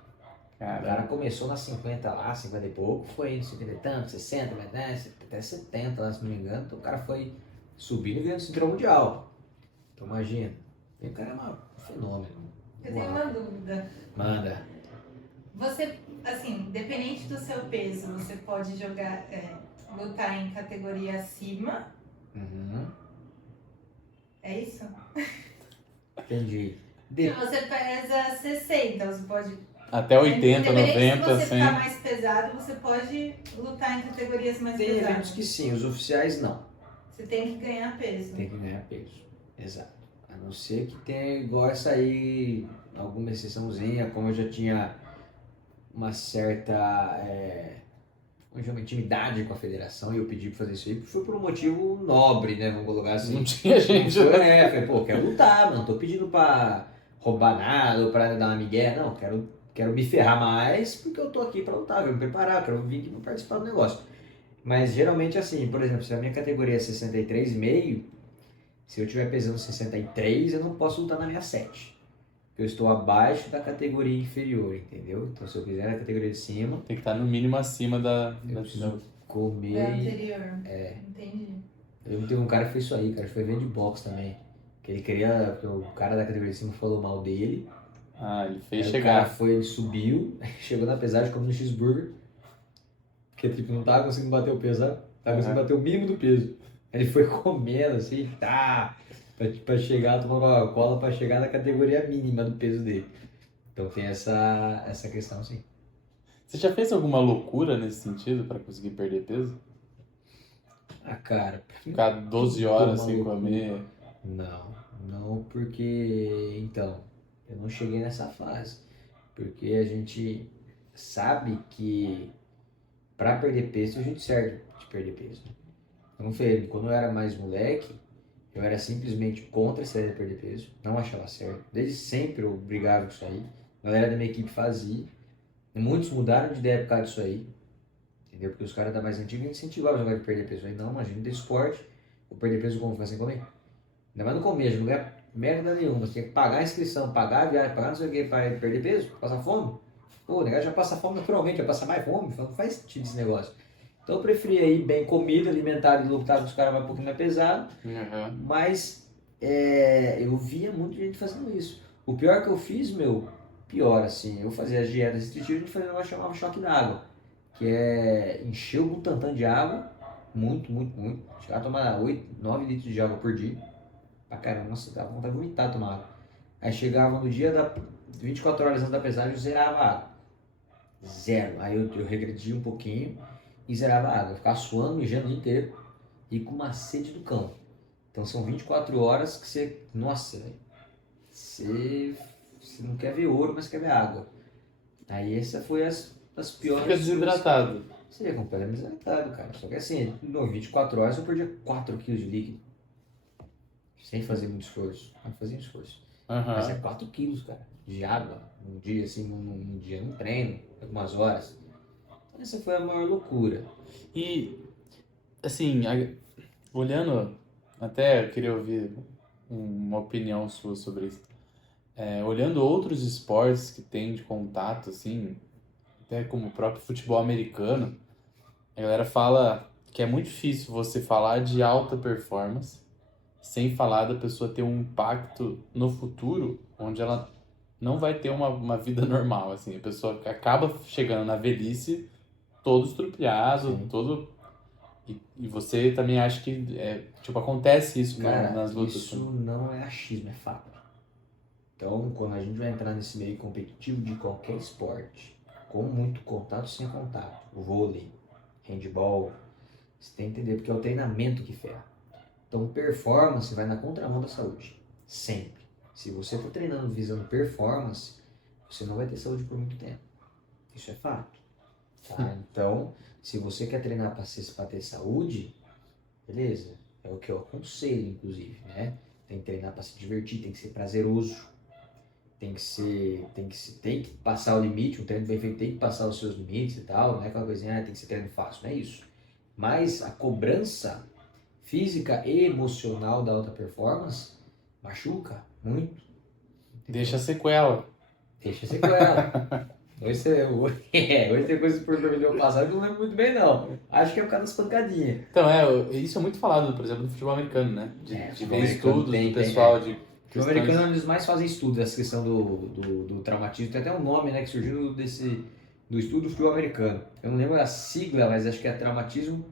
O cara Cara, começou nas 50 lá, 50 e pouco, foi indo 50 e tanto, 60, mas, né, até 70 lá, se não me engano. Então o cara foi subindo e ganhando cinturão mundial. Então imagina, o cara é um fenômeno. Eu tenho uma dúvida. Manda. Você, assim, independente do seu peso, você pode jogar, lutar em categoria acima, Uhum. é isso? Entendi. Se você pesa 60, você pode... até 80, independente 90, se você 100. ficar mais pesado, você pode lutar em categorias mais Tem eventos pesadas. que sim, os oficiais não. Você tem que ganhar peso. Tem que ganhar peso. Exato. A não ser que tenha igual essa aí, alguma exceçãozinha, como eu já tinha uma certa como chama, intimidade com a federação e eu pedi pra fazer isso aí, foi por um motivo nobre, né? Vamos colocar assim. Não tinha gente. Falei, pô, quero lutar, mano. Não tô pedindo pra roubar nada ou pra dar uma migué. Não, quero me ferrar mais porque eu tô aqui pra lutar, quero me preparar, quero vir aqui pra participar do negócio. Mas geralmente assim, por exemplo, se a minha categoria é 63,5, se eu estiver pesando 63, eu não posso lutar na minha 7. Eu estou abaixo da categoria inferior, entendeu? Então se eu quiser na categoria de cima, Tem que estar no mínimo acima eu preciso comer. É anterior. Entendi. Eu tenho um cara que fez isso aí, cara, foi evento de boxe também. Que ele queria, que o cara da categoria de cima falou mal dele. Ah, ele fez Aí chegar. o cara foi, ele subiu, chegou na pesagem, como no cheeseburger. Porque tipo, não tava conseguindo bater o peso, sabe? Tava conseguindo bater o mínimo do peso. Aí ele foi comendo assim, tá, pra chegar, tomando uma cola pra chegar na categoria mínima do peso dele. Então tem essa questão, sim. Você já fez alguma loucura nesse sentido pra conseguir perder peso? Ah, cara. Ficar 12 horas Uma sem loucura. comer? Não porque, então, eu não cheguei nessa fase. Porque a gente sabe que pra perder peso, a gente serve de perder peso. Então, Felipe, quando eu era mais moleque, eu era simplesmente contra essa ideia de perder peso. Não achava certo. Desde sempre eu brigava com isso aí. A galera da minha equipe fazia. Muitos mudaram de ideia por causa disso aí. Entendeu? Porque os caras da mais antiga incentivavam os jogadores a perder peso. Aí não, imagina, tem esporte, vou perder peso como? Ficar sem comer? Ainda mais no começo, não ganha merda nenhuma. Você tem que pagar a inscrição, pagar a viagem, pagar não sei o que, para perder peso, passar fome. Pô, o negócio já passa fome naturalmente, vai passar mais fome. Não faz sentido esse negócio. Então eu preferia ir bem comido, alimentado e lutar com os caras um pouquinho mais pesado. Mas eu via muita gente fazendo isso. O pior que eu fiz, pior assim, eu fazia as dietas restritivas, a gente fazia um negócio que chamava choque d'água. Que é encher o Butantan de água, muito. Chegar a tomar 8, 9 litros de água por dia. Pra caramba, nossa, dava vontade de vomitar tomar água. Aí chegava no dia 24 horas antes da pesagem, eu zerava a água. Zero. Aí eu regredia um pouquinho e zerava a água. Eu ficava suando, mijando o dia inteiro e com uma sede do cão. Então são 24 horas que você, nossa, velho, você não quer ver ouro, mas quer ver água. Aí essa foi as piores. Fica desidratado. Seria completamente desidratado, cara. Só que assim, em 24 horas eu perdia 4 kg de líquido. Sem fazer muito esforço. Não fazia esforço. Mas é 4 quilos, cara, de água. Num dia, assim, num dia, num treino, algumas horas. Essa foi a maior loucura. E, assim, olhando, até eu queria ouvir uma opinião sua sobre isso. Olhando outros esportes que tem de contato, assim, até como o próprio futebol americano, a galera fala que é muito difícil você falar de alta performance sem falar da pessoa ter um impacto no futuro, onde ela não vai ter uma vida normal, assim. A pessoa acaba chegando na velhice todo estrupiado, Sim. todo... E você também acha que, tipo, acontece isso Cara, nas lutas? isso não é achismo, é fato. Então, quando a gente vai entrar nesse meio competitivo de qualquer esporte, com muito contato, sem contato, o vôlei, handball, você tem que entender, porque é o treinamento que ferra. Então, performance vai na contramão da saúde, sempre. Se você está treinando visando performance, você não vai ter saúde por muito tempo. Isso é fato. Tá? Então, se você quer treinar para ter saúde, beleza, é o que eu aconselho, inclusive, né? Tem que treinar para se divertir, tem que ser prazeroso, tem que passar o limite, um treino bem feito tem que passar os seus limites e tal, não é aquela coisinha, tem que ser treino fácil, não é isso. Mas a cobrança física e emocional da alta performance machuca muito. Deixa sequela. Deixa sequela. Hoje tem coisas por do passado que eu não lembro muito bem, não. Acho que é por causa das pancadinhas. Então, isso é muito falado, por exemplo, no futebol americano, né? De ver futebol estudos americano do pessoal de O questões... americano é um dos mais fazem estudos dessa questão do traumatismo. Tem até um nome, né, que surgiu do estudo do futebol americano. Eu não lembro a sigla, mas acho que é traumatismo,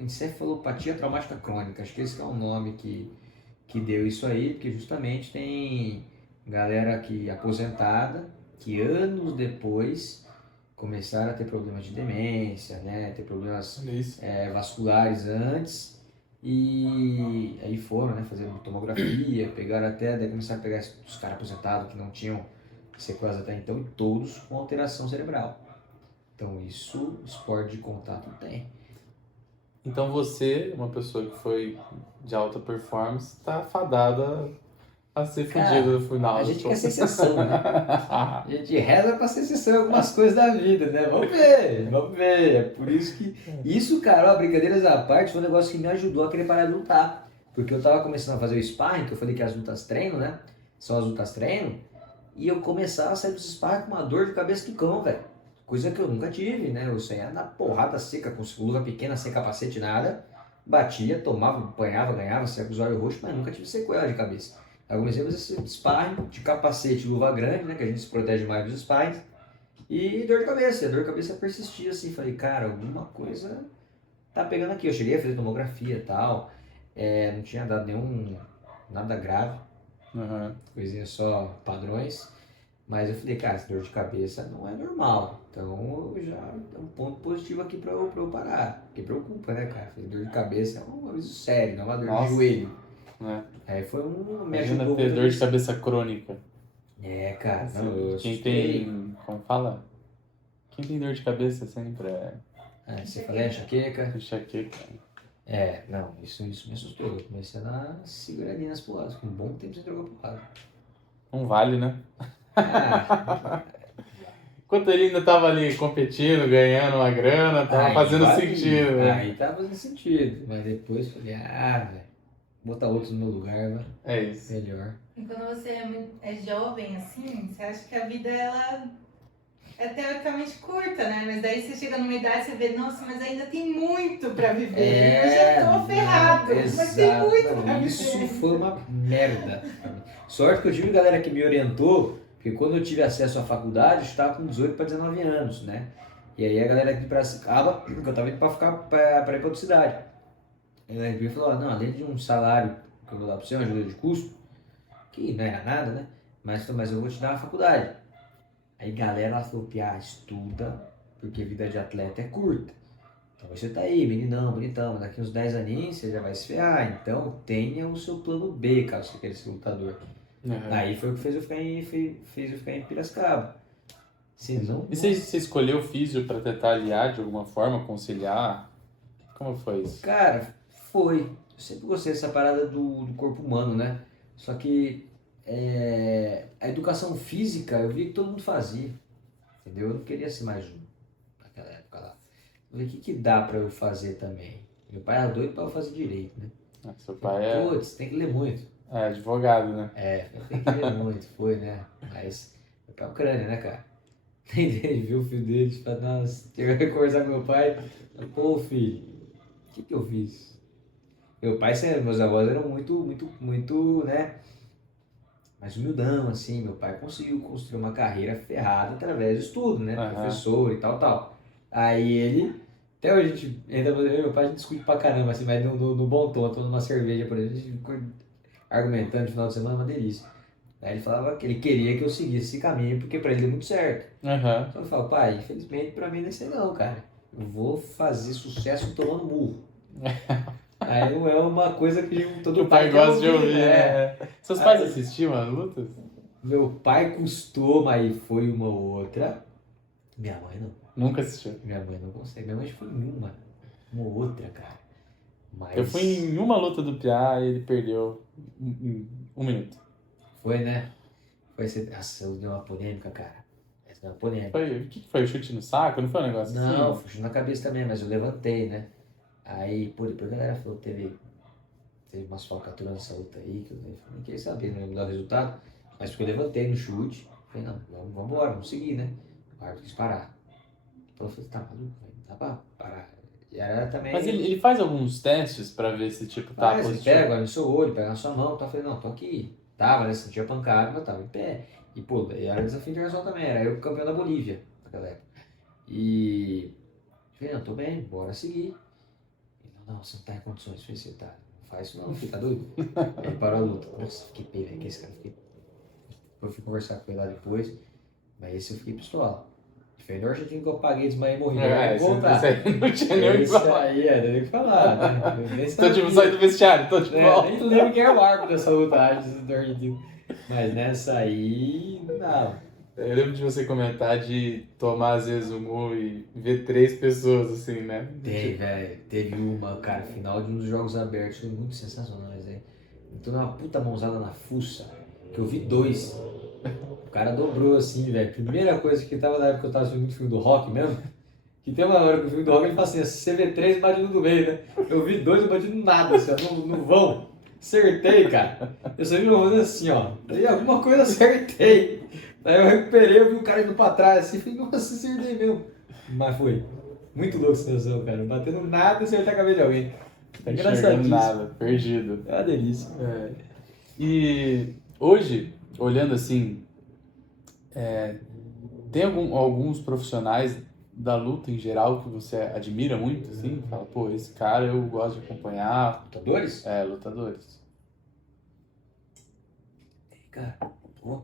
encefalopatia traumática crônica. Acho que esse que é o nome que deu isso aí, porque justamente tem galera que aposentada, que anos depois começaram a ter problemas de demência, né, ter problemas vasculares antes, e aí foram, né, fazendo tomografia, pegaram daí começaram a pegar os caras aposentados que não tinham sequelas até então, e todos com alteração cerebral. Então isso, esporte de contato tem. Então você, uma pessoa que foi de alta performance, tá fadada a ser fodida no final. A gente quer ser exceção, né? A gente reza pra ser exceção em algumas coisas da vida, né? Vamos ver. É por isso que... Isso, cara, ó, brincadeiras à parte, foi um negócio que me ajudou a querer parar de lutar. Porque eu tava começando a fazer o sparring, que eu falei que as lutas treino, né? São as lutas treino. E eu começava a sair dos sparring com uma dor de cabeça do cão, velho. Coisa que eu nunca tive, né? Eu saía na porrada seca, com luva pequena, sem capacete, nada. Batia, tomava, apanhava, ganhava, saia com os olhos roxos, mas nunca tive sequela de cabeça. Aí eu comecei a fazer esse sparring de capacete, luva grande, né? Que a gente se protege mais dos sparring. E dor de cabeça. A dor de cabeça persistia assim. Falei, cara, alguma coisa tá pegando aqui. Eu cheguei a fazer tomografia e tal. Não tinha dado nada grave. Coisinha só padrões. Mas eu falei, cara, essa dor de cabeça não é normal. Então já é um ponto positivo aqui pra eu parar. Porque preocupa, né, cara? Dor de cabeça é um aviso sério, não é uma dor de joelho. Aí foi me ajudou ter dor de cabeça crônica. Cara, não, quem tem, como fala? Quem tem dor de cabeça sempre você fala enxaqueca? Enxaqueca. Não, isso me assustou. Eu comecei a dar seguradinha nas porradas. Com um bom tempo sem trocar porrada. Não vale, né? Ah, Enquanto ele ainda tava ali competindo, ganhando uma grana, tava aí fazendo valia. sentido, né? Aí tá fazendo sentido. Mas depois falei, velho, botar outro no meu lugar, vai. É isso. Melhor. E quando você é jovem, assim, você acha que a vida, ela é teoricamente curta, né? Mas daí você chega numa idade e você vê, nossa, mas ainda tem muito pra viver. Eu já tô ferrado, mas tem exato. muito Não, pra isso viver. foi uma merda pra mim. Sorte que eu tive galera que me orientou, porque quando eu tive acesso à faculdade, eu estava com 18 para 19 anos, né? E aí a galera aqui de Piracicaba, que eu tava indo para ficar para ir para outra cidade. Aí ele falou, não, além de um salário que eu vou dar para você, uma ajuda de custo, que não era nada, né? Mas eu vou te dar uma faculdade. Aí galera, ela falou, Piá, estuda, porque vida de atleta é curta. Então você tá aí, meninão, bonitão, mas daqui uns 10 aninhos você já vai se ferrar. Então tenha o seu plano B, caso você queira ser lutador. Uhum. Aí foi o que fez eu ficar em Piracicaba. Se não, E você escolheu o físio pra tentar aliar de alguma forma, conciliar? Como foi isso? cara, foi. Eu sempre gostei dessa parada do corpo humano, né? Só que a educação física eu vi que todo mundo fazia. Entendeu? Eu não queria ser mais um naquela época lá. Eu falei, o que que dá pra eu fazer também? Meu pai era doido pra eu fazer direito, né? Seu pai é, Putz, tem que ler muito. advogado, né? Tem que ler muito, foi, né? Mas meu pai é Ucrânia, né, cara? Ele viu o filho dele e falou, nossa, teve que conversar com meu pai. Pô, filho, o que que eu fiz? Meu pai, sério, meus avós eram muito, né? Mais humildão, assim. Meu pai conseguiu construir uma carreira ferrada através do estudo, né? Aham. Professor e tal. Aí ele, até hoje a gente, ainda eu e meu pai a gente discute pra caramba, assim, mas no bom tom, tomando uma cerveja por exemplo, a gente ficou argumentando no final de semana, uma delícia. Aí ele falava que ele queria que eu seguisse esse caminho, porque pra ele deu muito certo. Aham. Então eu falo, pai, infelizmente pra mim não é isso aí não, cara. Eu vou fazer sucesso tomando murro. Aí não é uma coisa que Que todo o pai quer gosta de ouvir, né? né? Seus pais Aí, assistiam as lutas? meu pai custou, mas foi uma outra. Minha mãe não. Nunca assistiu. Minha mãe não consegue. Minha mãe foi em uma outra, cara. Mas Eu fui em uma luta do Piá e ele perdeu em 1 minuto. foi, né? Foi ser. Nossa, deu uma polêmica, cara. Essa deu uma polêmica. O que foi? O chute no saco? Não foi um negócio Não, assim? foi na cabeça também, mas eu levantei, né? Aí, pô, depois a galera falou que teve umas falcatruas nessa luta aí, que eu nem queria saber, não ia me dar o resultado. Mas porque eu levantei no chute, falei, não, vamos embora, vamos seguir, né? O árbitro quis parar. Então eu falei, tá maluco? Não dá pra parar. E era também. Mas ele faz alguns testes pra ver se tipo tá Você positivo. pega, olha no seu olho, pega na sua mão, tá? Eu falei, não, tô aqui. Tava, né? Sentia pancada, mas tava em pé. E, pô, e era desafio internacional também, era eu campeão da Bolívia naquela época. E eu falei, não, tô bem, bora seguir. Ele, não, você não tá em condições. Eu falei, você tá, não faz isso não, filho, tá doido? Aí ele parou a luta. Nossa, fiquei pé, velho, que esse cara, eu fui conversar com ele lá depois, mas esse eu fiquei pistola. Foi no argentino que eu paguei, desmaiei e morri. Esse Voltar. aí não tinha nem o que Esse falar. aí, nem o que falar, né? Eu nem Tô tipo, sabia. saí do vestiário, tô tipo, ó. Nem lembro quem era o árbitro dessa luta do argentino. Mas nessa aí, não. Eu lembro de você comentar de tomar às vezes o mu e ver 3 pessoas assim, né? Velho. Teve uma, cara, final de um dos jogos abertos, foi muito sensacional, velho. Então, uma puta mãozada na fuça, que eu vi 2. O cara dobrou assim, velho. Primeira coisa que tava na época que eu tava assistindo muito filme do Rock mesmo, que tem uma hora que o filme do Rock ele fala assim, se você vê 3, bate no do meio, né? Eu vi 2, eu bati no nada, assim, ó, no vão. Acertei, cara. Eu só vi uma coisa assim, ó. Aí alguma coisa acertei. Aí eu recuperei, eu vi o cara indo pra trás assim, falei, nossa, acertei mesmo. Mas foi. Muito louco essa situação, cara. Batendo nada e acertar a cabeça de alguém. Tá enxergando nada, perdido. É uma delícia. É. E hoje, olhando assim, tem alguns profissionais da luta em geral que você admira muito, assim? Fala, pô, esse cara eu gosto de acompanhar. Lutadores? Lutadores. Cara, pô.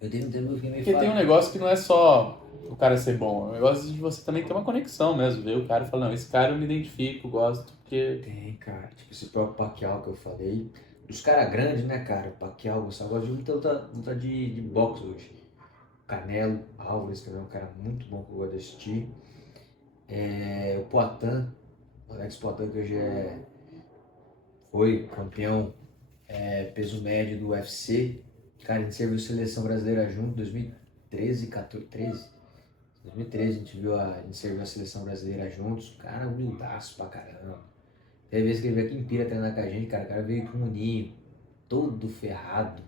Eu tenho um tempo que eu fiquei meio Porque tem um negócio que não é só o cara ser bom, é um negócio de você também ter uma conexão mesmo, ver o cara e falar, não, esse cara eu me identifico, gosto, porque... Tem, cara. Tipo esse próprio Pacquiao que eu falei. Dos caras grandes, né, cara? O Pacquiao, Gustavo, gosta de luta de boxe hoje. Canelo Álvares também é um cara muito bom que eu gosto de assistir. O Poatan, o Alex Poatan, que hoje foi campeão peso médio do UFC. Cara, a gente serviu seleção brasileira junto, 2013, 14, 13. 2013 a gente serviu a seleção brasileira juntos. Cara, humildaço pra caramba. Teve vezes que ele veio aqui em Pira treinar com a gente, cara. O cara veio com o ninho, todo ferrado.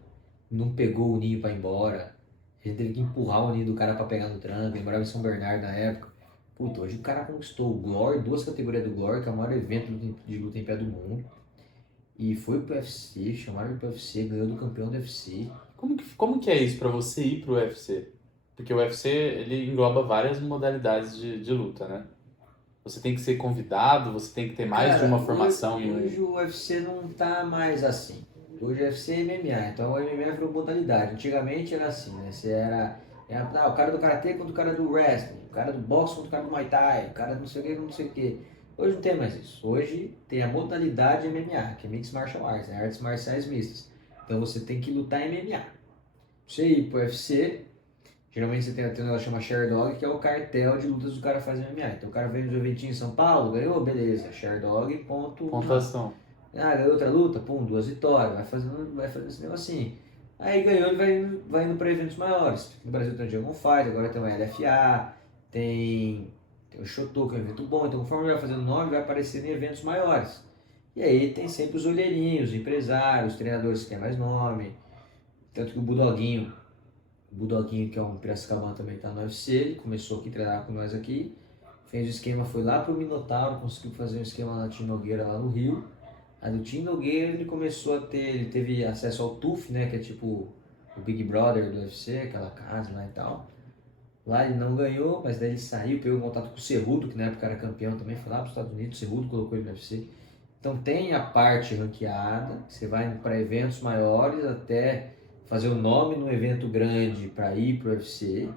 Não pegou o ninho pra ir embora. A gente teve que empurrar o ninho do cara pra pegar no tranco. Ele morava em São Bernardo na época. Puta, hoje o cara conquistou o Glory, 2 categorias do Glory, que é o maior evento de luta em pé do mundo. E foi pro UFC, chamaram ele pro UFC, ganhou do campeão do UFC. Como que é isso pra você ir pro UFC? Porque o UFC, ele engloba várias modalidades de luta, né? Você tem que ser convidado, você tem que ter mais de Cara, uma formação em um. hoje o UFC não tá mais assim. Hoje o UFC é MMA, então o MMA virou modalidade. Antigamente era assim, né? Você era o cara do karatê contra o cara do wrestling, o cara do boxe contra o cara do muay thai, o cara do não sei o que, não sei o que. Hoje não tem mais isso. Hoje tem a modalidade MMA, que é Mixed Martial Arts, né? Artes marciais mistas. Então você tem que lutar em MMA. Pra você ir pro UFC, geralmente você tem um negócio que chama Sherdog, que é o cartel de lutas do cara faz MMA. Então o cara veio nos eventinhos em São Paulo, ganhou, beleza, Sherdog, ponto. Pontuação. Ah, ganhou outra luta, pum, 2 vitórias, vai fazendo esse negocinho. Aí ganhou, ele vai indo para eventos maiores. No Brasil tem o Dragon Fight, agora tem o LFA, tem o Shotoku, que é um evento bom. Então conforme ele vai fazendo nome, vai aparecendo em eventos maiores. E aí tem sempre os olheirinhos, os empresários, os treinadores que têm mais nome. Tanto que o Budoguinho que é um Piracicabana também está no UFC, ele começou aqui a treinar com nós aqui. Fez o esquema, foi lá pro Minotauro, conseguiu fazer um esquema na Tim Nogueira lá no Rio. Aí do Tim Nogueira ele teve acesso ao TUF, né, que é tipo o Big Brother do UFC, aquela casa lá e tal. Lá ele não ganhou, mas daí ele saiu, pegou contato com o Cerrudo, que na época era campeão também, foi lá para os Estados Unidos, o Cerrudo colocou ele no UFC. Então tem a parte ranqueada, você vai para eventos maiores até fazer o nome no evento grande para ir pro UFC.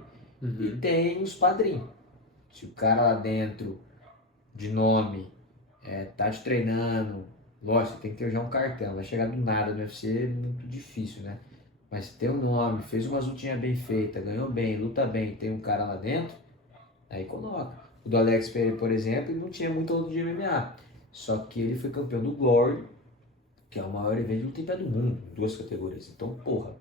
E tem os padrinhos. Se o cara lá dentro, de nome, tá te treinando, lógico, tem que ter já um cartão, vai chegar do nada no UFC, é muito difícil, né? Mas ter um nome, fez uma lutinha bem feita, ganhou bem, luta bem, tem um cara lá dentro, aí coloca. O do Alex Pereira, por exemplo, ele não tinha muito luta de MMA, só que ele foi campeão do Glory, que é o maior evento de luta em pé do mundo, em 2 categorias. Então, porra,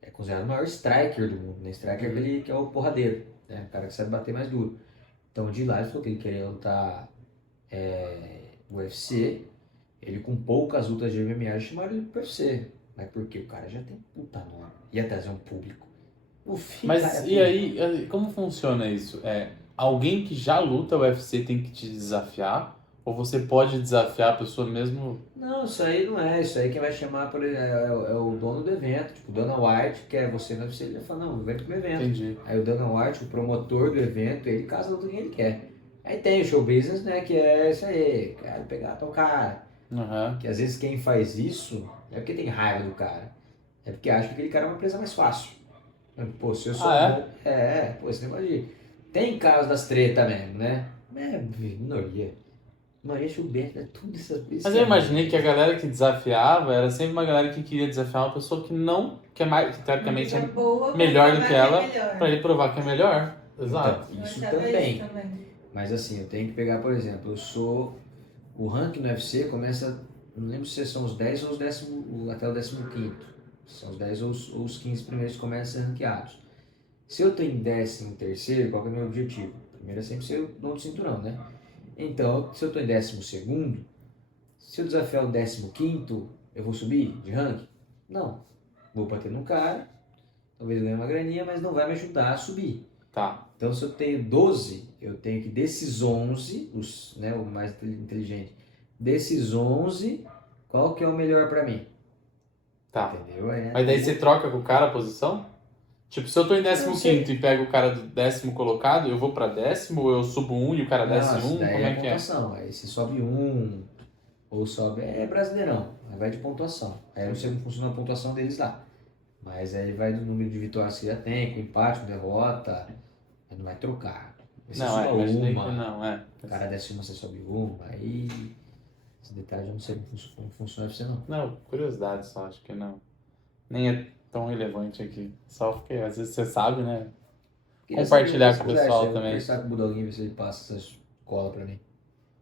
é considerado o maior striker do mundo, né? Striker é aquele que é o porradeiro, né? O cara que sabe bater mais duro. Então, de lá ele falou que ele queria lutar UFC, ele com poucas lutas de MMA chamaram ele pro UFC. Mas porque o cara já tem puta nome, ia trazer um público. No fim, Mas cara, e aí, como funciona isso? Alguém que já luta o UFC tem que te desafiar? Ou você pode desafiar a pessoa mesmo? Não, isso aí não é. Isso aí quem vai chamar por ele é o dono do evento. Tipo, o Dana White, que é você no UFC, ele vai falar, não, o evento como evento. Entendi. Aí o Dana White, o promotor do evento, ele casa luta quem ele quer. Aí tem o show business, né, que é isso aí, cara, pegar tal cara. Aham. Que às vezes quem faz isso não é porque tem raiva do cara, é porque acha que aquele cara é uma presa mais fácil. Pô, se eu sou bom. Pô, esse negócio de. Tem casos das tretas mesmo, né? Minoria. Maria Gilberto, é tudo isso. Mas eu imaginei que a galera que desafiava era sempre uma galera que queria desafiar uma pessoa que é mais, que teoricamente é boa, melhor do pra que provar ela, é melhor. pra ele provar que é melhor. Exato. Então, isso Eu achava também. isso também. Mas assim, eu tenho que pegar, por exemplo, eu sou. O ranking no UFC começa. Não lembro se são os 10 ou os até o 15º. São os 10 ou os 15 primeiros que começam a ser ranqueados. Se eu tô em 13º, qual que é o meu objetivo? Primeiro é sempre ser o dono do cinturão, né? Então, se eu tô em 12º, se eu desafiar o 15º, eu vou subir de ranking? Não. Vou bater no cara, talvez eu ganhe uma graninha, mas não vai me ajudar a subir. Tá. Então, se eu tenho 12, eu tenho que desses 11, o mais inteligente, desses 11, qual que é o melhor pra mim? Tá. Entendeu? Mas daí você troca com o cara a posição? Tipo, se eu tô em Não sei. 15º e pego o cara do 10º colocado, eu vou pra 10º ou eu subo um e o cara desce Não, um? daí Como é que é? pontuação. Aí se sobe um, ou sobe. É brasileirão. Aí vai de pontuação. Aí eu não sei como funciona a pontuação deles lá. Mas aí vai do número de vitórias que já tem, com empate, com derrota. Aí não vai trocar. Aí você Não, sobe imaginei uma, que não, o cara desce uma, você sobe uma. Aí. Esse detalhe eu não sei como funciona pra você não. Não, curiosidade só, acho que não. Nem é tão relevante aqui. Só porque às vezes você sabe, né? Queria Compartilhar saber com o que vocês pessoal acham. Eu vou também. conversar com o Budoguinho, ver se ele passa essa cola pra mim.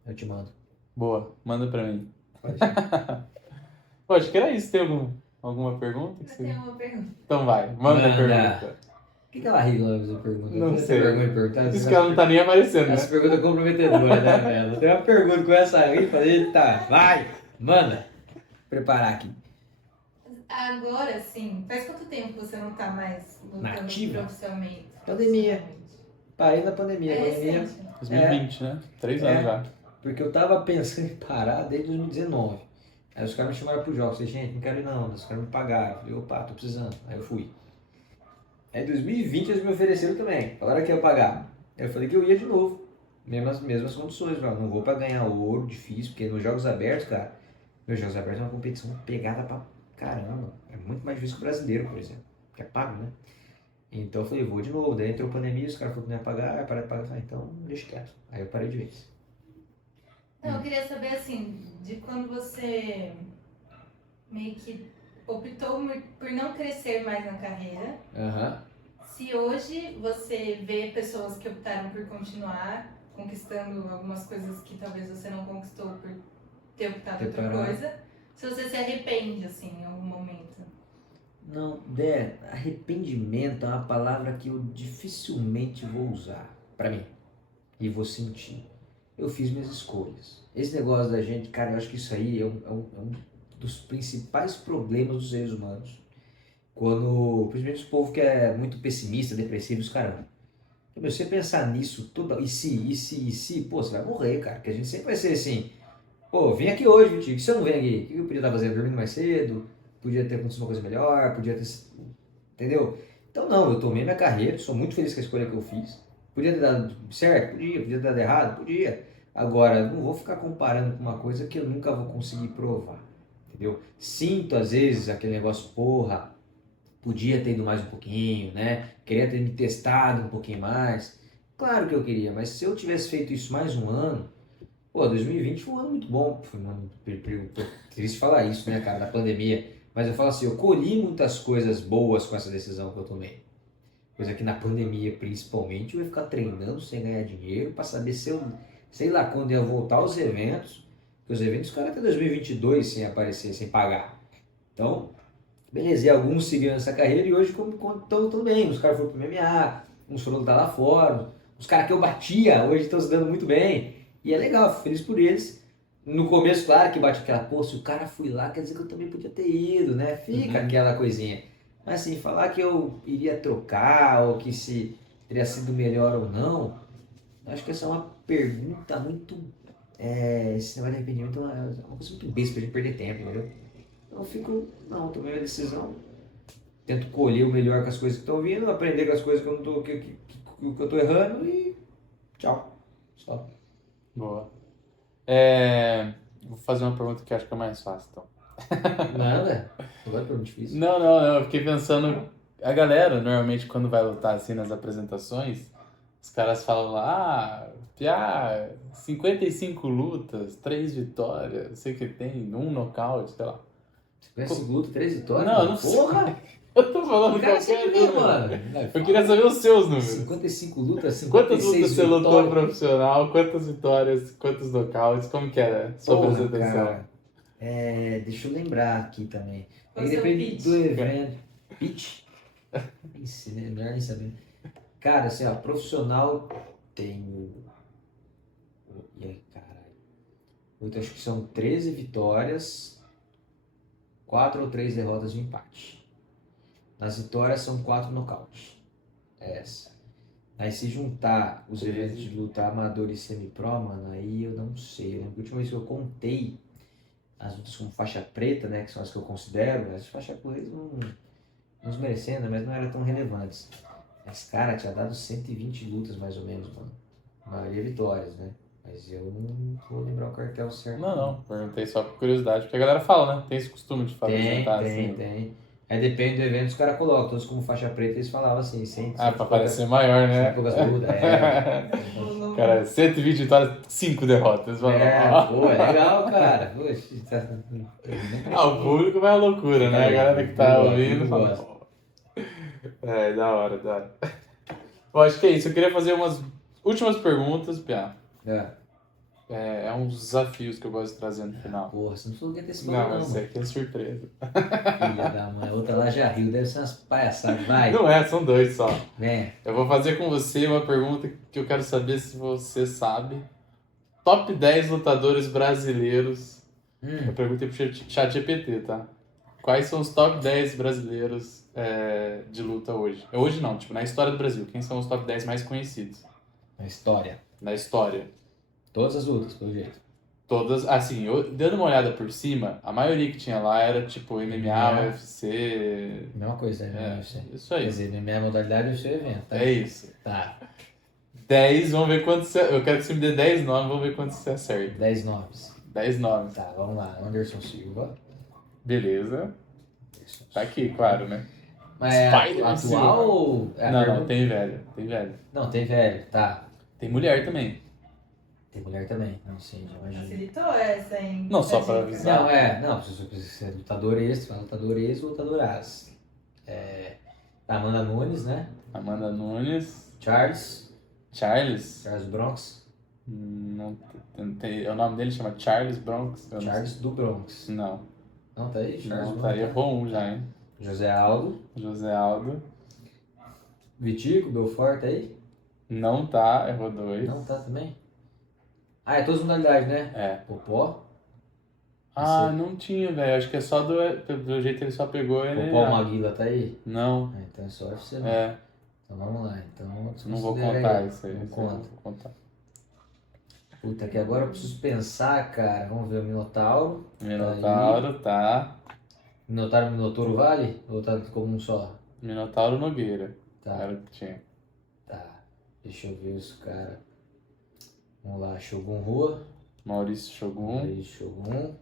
Eu te mando. Boa, manda pra mim. Pode ser. Pô, acho que era isso. Tem algum Alguma pergunta? Eu tenho uma pergunta. Então vai, manda a Manda. pergunta. Por que ela ri quando ela fez a pergunta? Não Você sei. tem vergonha de perguntar? Diz que ela não tá nem aparecendo, né? Essa pergunta é comprometedora, né, velho? Tem uma pergunta com essa aí, falei, eita, vai, manda. Preparar aqui. Agora, sim, faz quanto tempo você não tá mais lutando Nativa? profissionalmente? Pandemia. Parei na pandemia. É pandemia recente. 2020, né? 3 anos já. porque eu tava pensando em parar desde 2019. Aí os caras me chamaram pro jogo. Eu falei, gente, não quero ir não. Os caras me pagaram. Eu falei, opa, tô precisando. Aí eu fui. Aí em 2020 eles me ofereceram também. Falaram que ia pagar. Aí eu falei que eu ia de novo. Mesmas condições. Eu não vou pra ganhar ouro, difícil. Porque nos Jogos Abertos, cara, meus Jogos Abertos é uma competição pegada pra caramba. É muito mais difícil que o brasileiro, por exemplo. Que é pago, né? Então eu falei, vou de novo. Daí entrou a pandemia, os caras falaram que não ia pagar. Aí eu parei de pagar. Eu falei, então deixa quieto. Aí eu parei de vez. Não, eu queria saber, assim, de quando você meio que optou por não crescer mais na carreira, Aham. se hoje você vê pessoas que optaram por continuar conquistando algumas coisas que talvez você não conquistou por ter optado Ter outra parado. coisa, se você se arrepende, assim, em algum momento. Não, arrependimento é uma palavra que eu dificilmente vou usar pra mim e vou sentir. Eu fiz minhas escolhas. Esse negócio da gente, cara, eu acho que isso aí é um dos principais problemas dos seres humanos. Quando, principalmente o povo que é muito pessimista, depressivo, os caramba. Se você pensar nisso, tudo, e se, pô, você vai morrer, cara. Porque a gente sempre vai ser assim, pô, vem aqui hoje, Vitinho, que você não vem aqui? O que eu podia estar fazendo? Dormindo mais cedo? Podia ter acontecido uma coisa melhor? Podia ter... Entendeu? Então não, eu tomei minha carreira, sou muito feliz com a escolha que eu fiz. Podia ter dado certo? Podia ter dado errado? Podia. Agora, não vou ficar comparando com uma coisa que eu nunca vou conseguir provar. Entendeu? Sinto às vezes aquele negócio, porra, podia ter ido mais um pouquinho, né? Queria ter me testado um pouquinho mais. Claro que eu queria, mas se eu tivesse feito isso mais um ano, pô, 2020 foi um ano muito bom. Foi um ano, triste falar isso, né, cara, da pandemia. Mas eu falo assim, eu colhi muitas coisas boas com essa decisão que eu tomei. Coisa que na pandemia, principalmente, eu ia ficar treinando sem ganhar dinheiro para saber se eu, sei lá, quando ia voltar aos eventos. Porque os eventos ficaram até 2022 sem aparecer, sem pagar. Então, beleza, e alguns seguiram essa carreira e hoje estão tudo bem. Os caras foram pro MMA, uns foram lutar lá fora. Os caras que eu batia hoje estão se dando muito bem. E é legal, fico feliz por eles. No começo, claro que bate aquela, pô, se o cara foi lá, quer dizer que eu também podia ter ido, né? Fica aquela coisinha. Mas assim, falar que eu iria trocar ou que se teria sido melhor ou não, acho que essa é uma pergunta muito. Esse negócio de arrependimento é uma coisa muito besta pra gente perder tempo, entendeu? Então eu fico, não, tomei a decisão, tento colher o melhor com as coisas que estão vindo, aprender com as coisas que eu não tô, que eu tô errando e tchau. Só. Boa. Vou fazer uma pergunta que acho que é mais fácil, então. Nada? Agora é pergunta difícil. Não, eu fiquei pensando, a galera, normalmente, quando vai lutar assim nas apresentações, os caras falam lá, 55 lutas, 3 vitórias, não sei o que tem, 1 nocaute, sei lá. 55 lutas, 3 vitórias? Não, não sei. Porra! Eu tô falando O cara qualquer sempre vê, número. mano. Eu queria saber os seus números. 55 lutas, 56 Quantas lutas você lutou vitórias. profissional, quantas vitórias, quantos nocautes, como que era a sua Porra, apresentação? cara. Deixa eu lembrar aqui também. Qual Aí o seu depende pitch? do evento. Pitch? Isso, né? Melhor nem saber. Cara, assim, ó, profissional tenho. E aí, caralho. Eu acho que são 13 vitórias, 4 ou 3 derrotas de empate. Nas vitórias são 4 nocautes. Essa. Aí se juntar os eventos de luta amador e semi-pro, mano, aí eu não sei. Eu lembro que a última vez que eu contei as lutas como faixa preta, né, que são as que eu considero, as faixas pretas não desmerecendo, mas não eram tão relevantes. Mas, cara, tinha dado 120 lutas mais ou menos, mano. A maioria vitórias, né? Mas eu não vou lembrar o cartel certo. Não, perguntei só por curiosidade, porque a galera fala, né? Tem esse costume de apresentar assim. Tem. Aí depende do evento, os caras colocam, todos como faixa preta, eles falavam assim, 100, Pra parecer maior, né? poucas lutas, Cara, 120 vitórias, 5 derrotas. Mano. pô, é legal, cara. Poxa, O público vai à loucura, né? A galera que tá ouvindo fala. "Pô." Da hora. Bom, acho que é isso. Eu queria fazer umas últimas perguntas, Pia. é um dos desafios que eu gosto de trazer no final. Porra, você não falou que ia ter esse Não, bagulho, esse aqui é surpresa. Filha da mãe, a outra lá já riu, deve ser umas palhaçadas. Vai, Não é, são dois só. vem. Eu vou fazer com você uma pergunta que eu quero saber se você sabe. Top 10 lutadores brasileiros. Eu perguntei pro ChatGPT, tá? Quais são os top 10 brasileiros de luta hoje? Hoje não, tipo, na história do Brasil. Quem são os top 10 mais conhecidos? A história. Na história. Todas as lutas, pelo jeito. Todas, assim, dando uma olhada por cima, a maioria que tinha lá era tipo MMA, MMA. UFC. Mesma coisa, né? UFC. Isso Quer aí. dizer, minha modalidade é o seu evento, tá? É isso. Tá. 10, vamos ver quantos você. Eu quero que você me dê 10 nomes, vamos ver quantos você acerta. 10 nomes. 10 nomes. Tá, vamos lá. Anderson Silva. Beleza. Tá aqui, claro, né? Mas é Spider-Man atual ou... é a Não, não, pergunta? tem velho. Tem velho. Não, tem velho, tá. Tem mulher também. Tem mulher também, não sei, já imagino. Facilitou essa, hein? Não, só A pra dica. avisar. Não, precisa ser lutador esse, fala lutador esse ou lutadoras. Amanda Nunes, né? Amanda Nunes. Charles Charles. Bronx. Não tem, o nome dele chama Charles Bronx. Eu não Charles do Bronx. sei. Não. Não, tá aí? Charles Não, Bronx. tá aí. Errou um já, hein? José Aldo. José Aldo. Vitico, Belfort, tá aí? Não tá, errou 2. Não, tá também? Ah, é todas as modalidades, né? É. Popó. Ah, não tinha, velho. Acho que é só do jeito ele só pegou ele. Popó Maguila tá aí? Não, Ah, então é só UFC, né? é. Então vamos lá. Então, Não vou desconsidera contar aí. isso aí. Não isso aí eu conta. não vou contar. Puta, que agora eu preciso pensar, cara. Vamos ver o Minotauro. Minotauro, tá. Minotouro vale? Ou tá como um só? Minotauro Nogueira. Tá, Era o que tinha. tá. Deixa eu ver os caras. Vamos lá, Shogun Rua. Maurício Shogun. Aí, Shogun.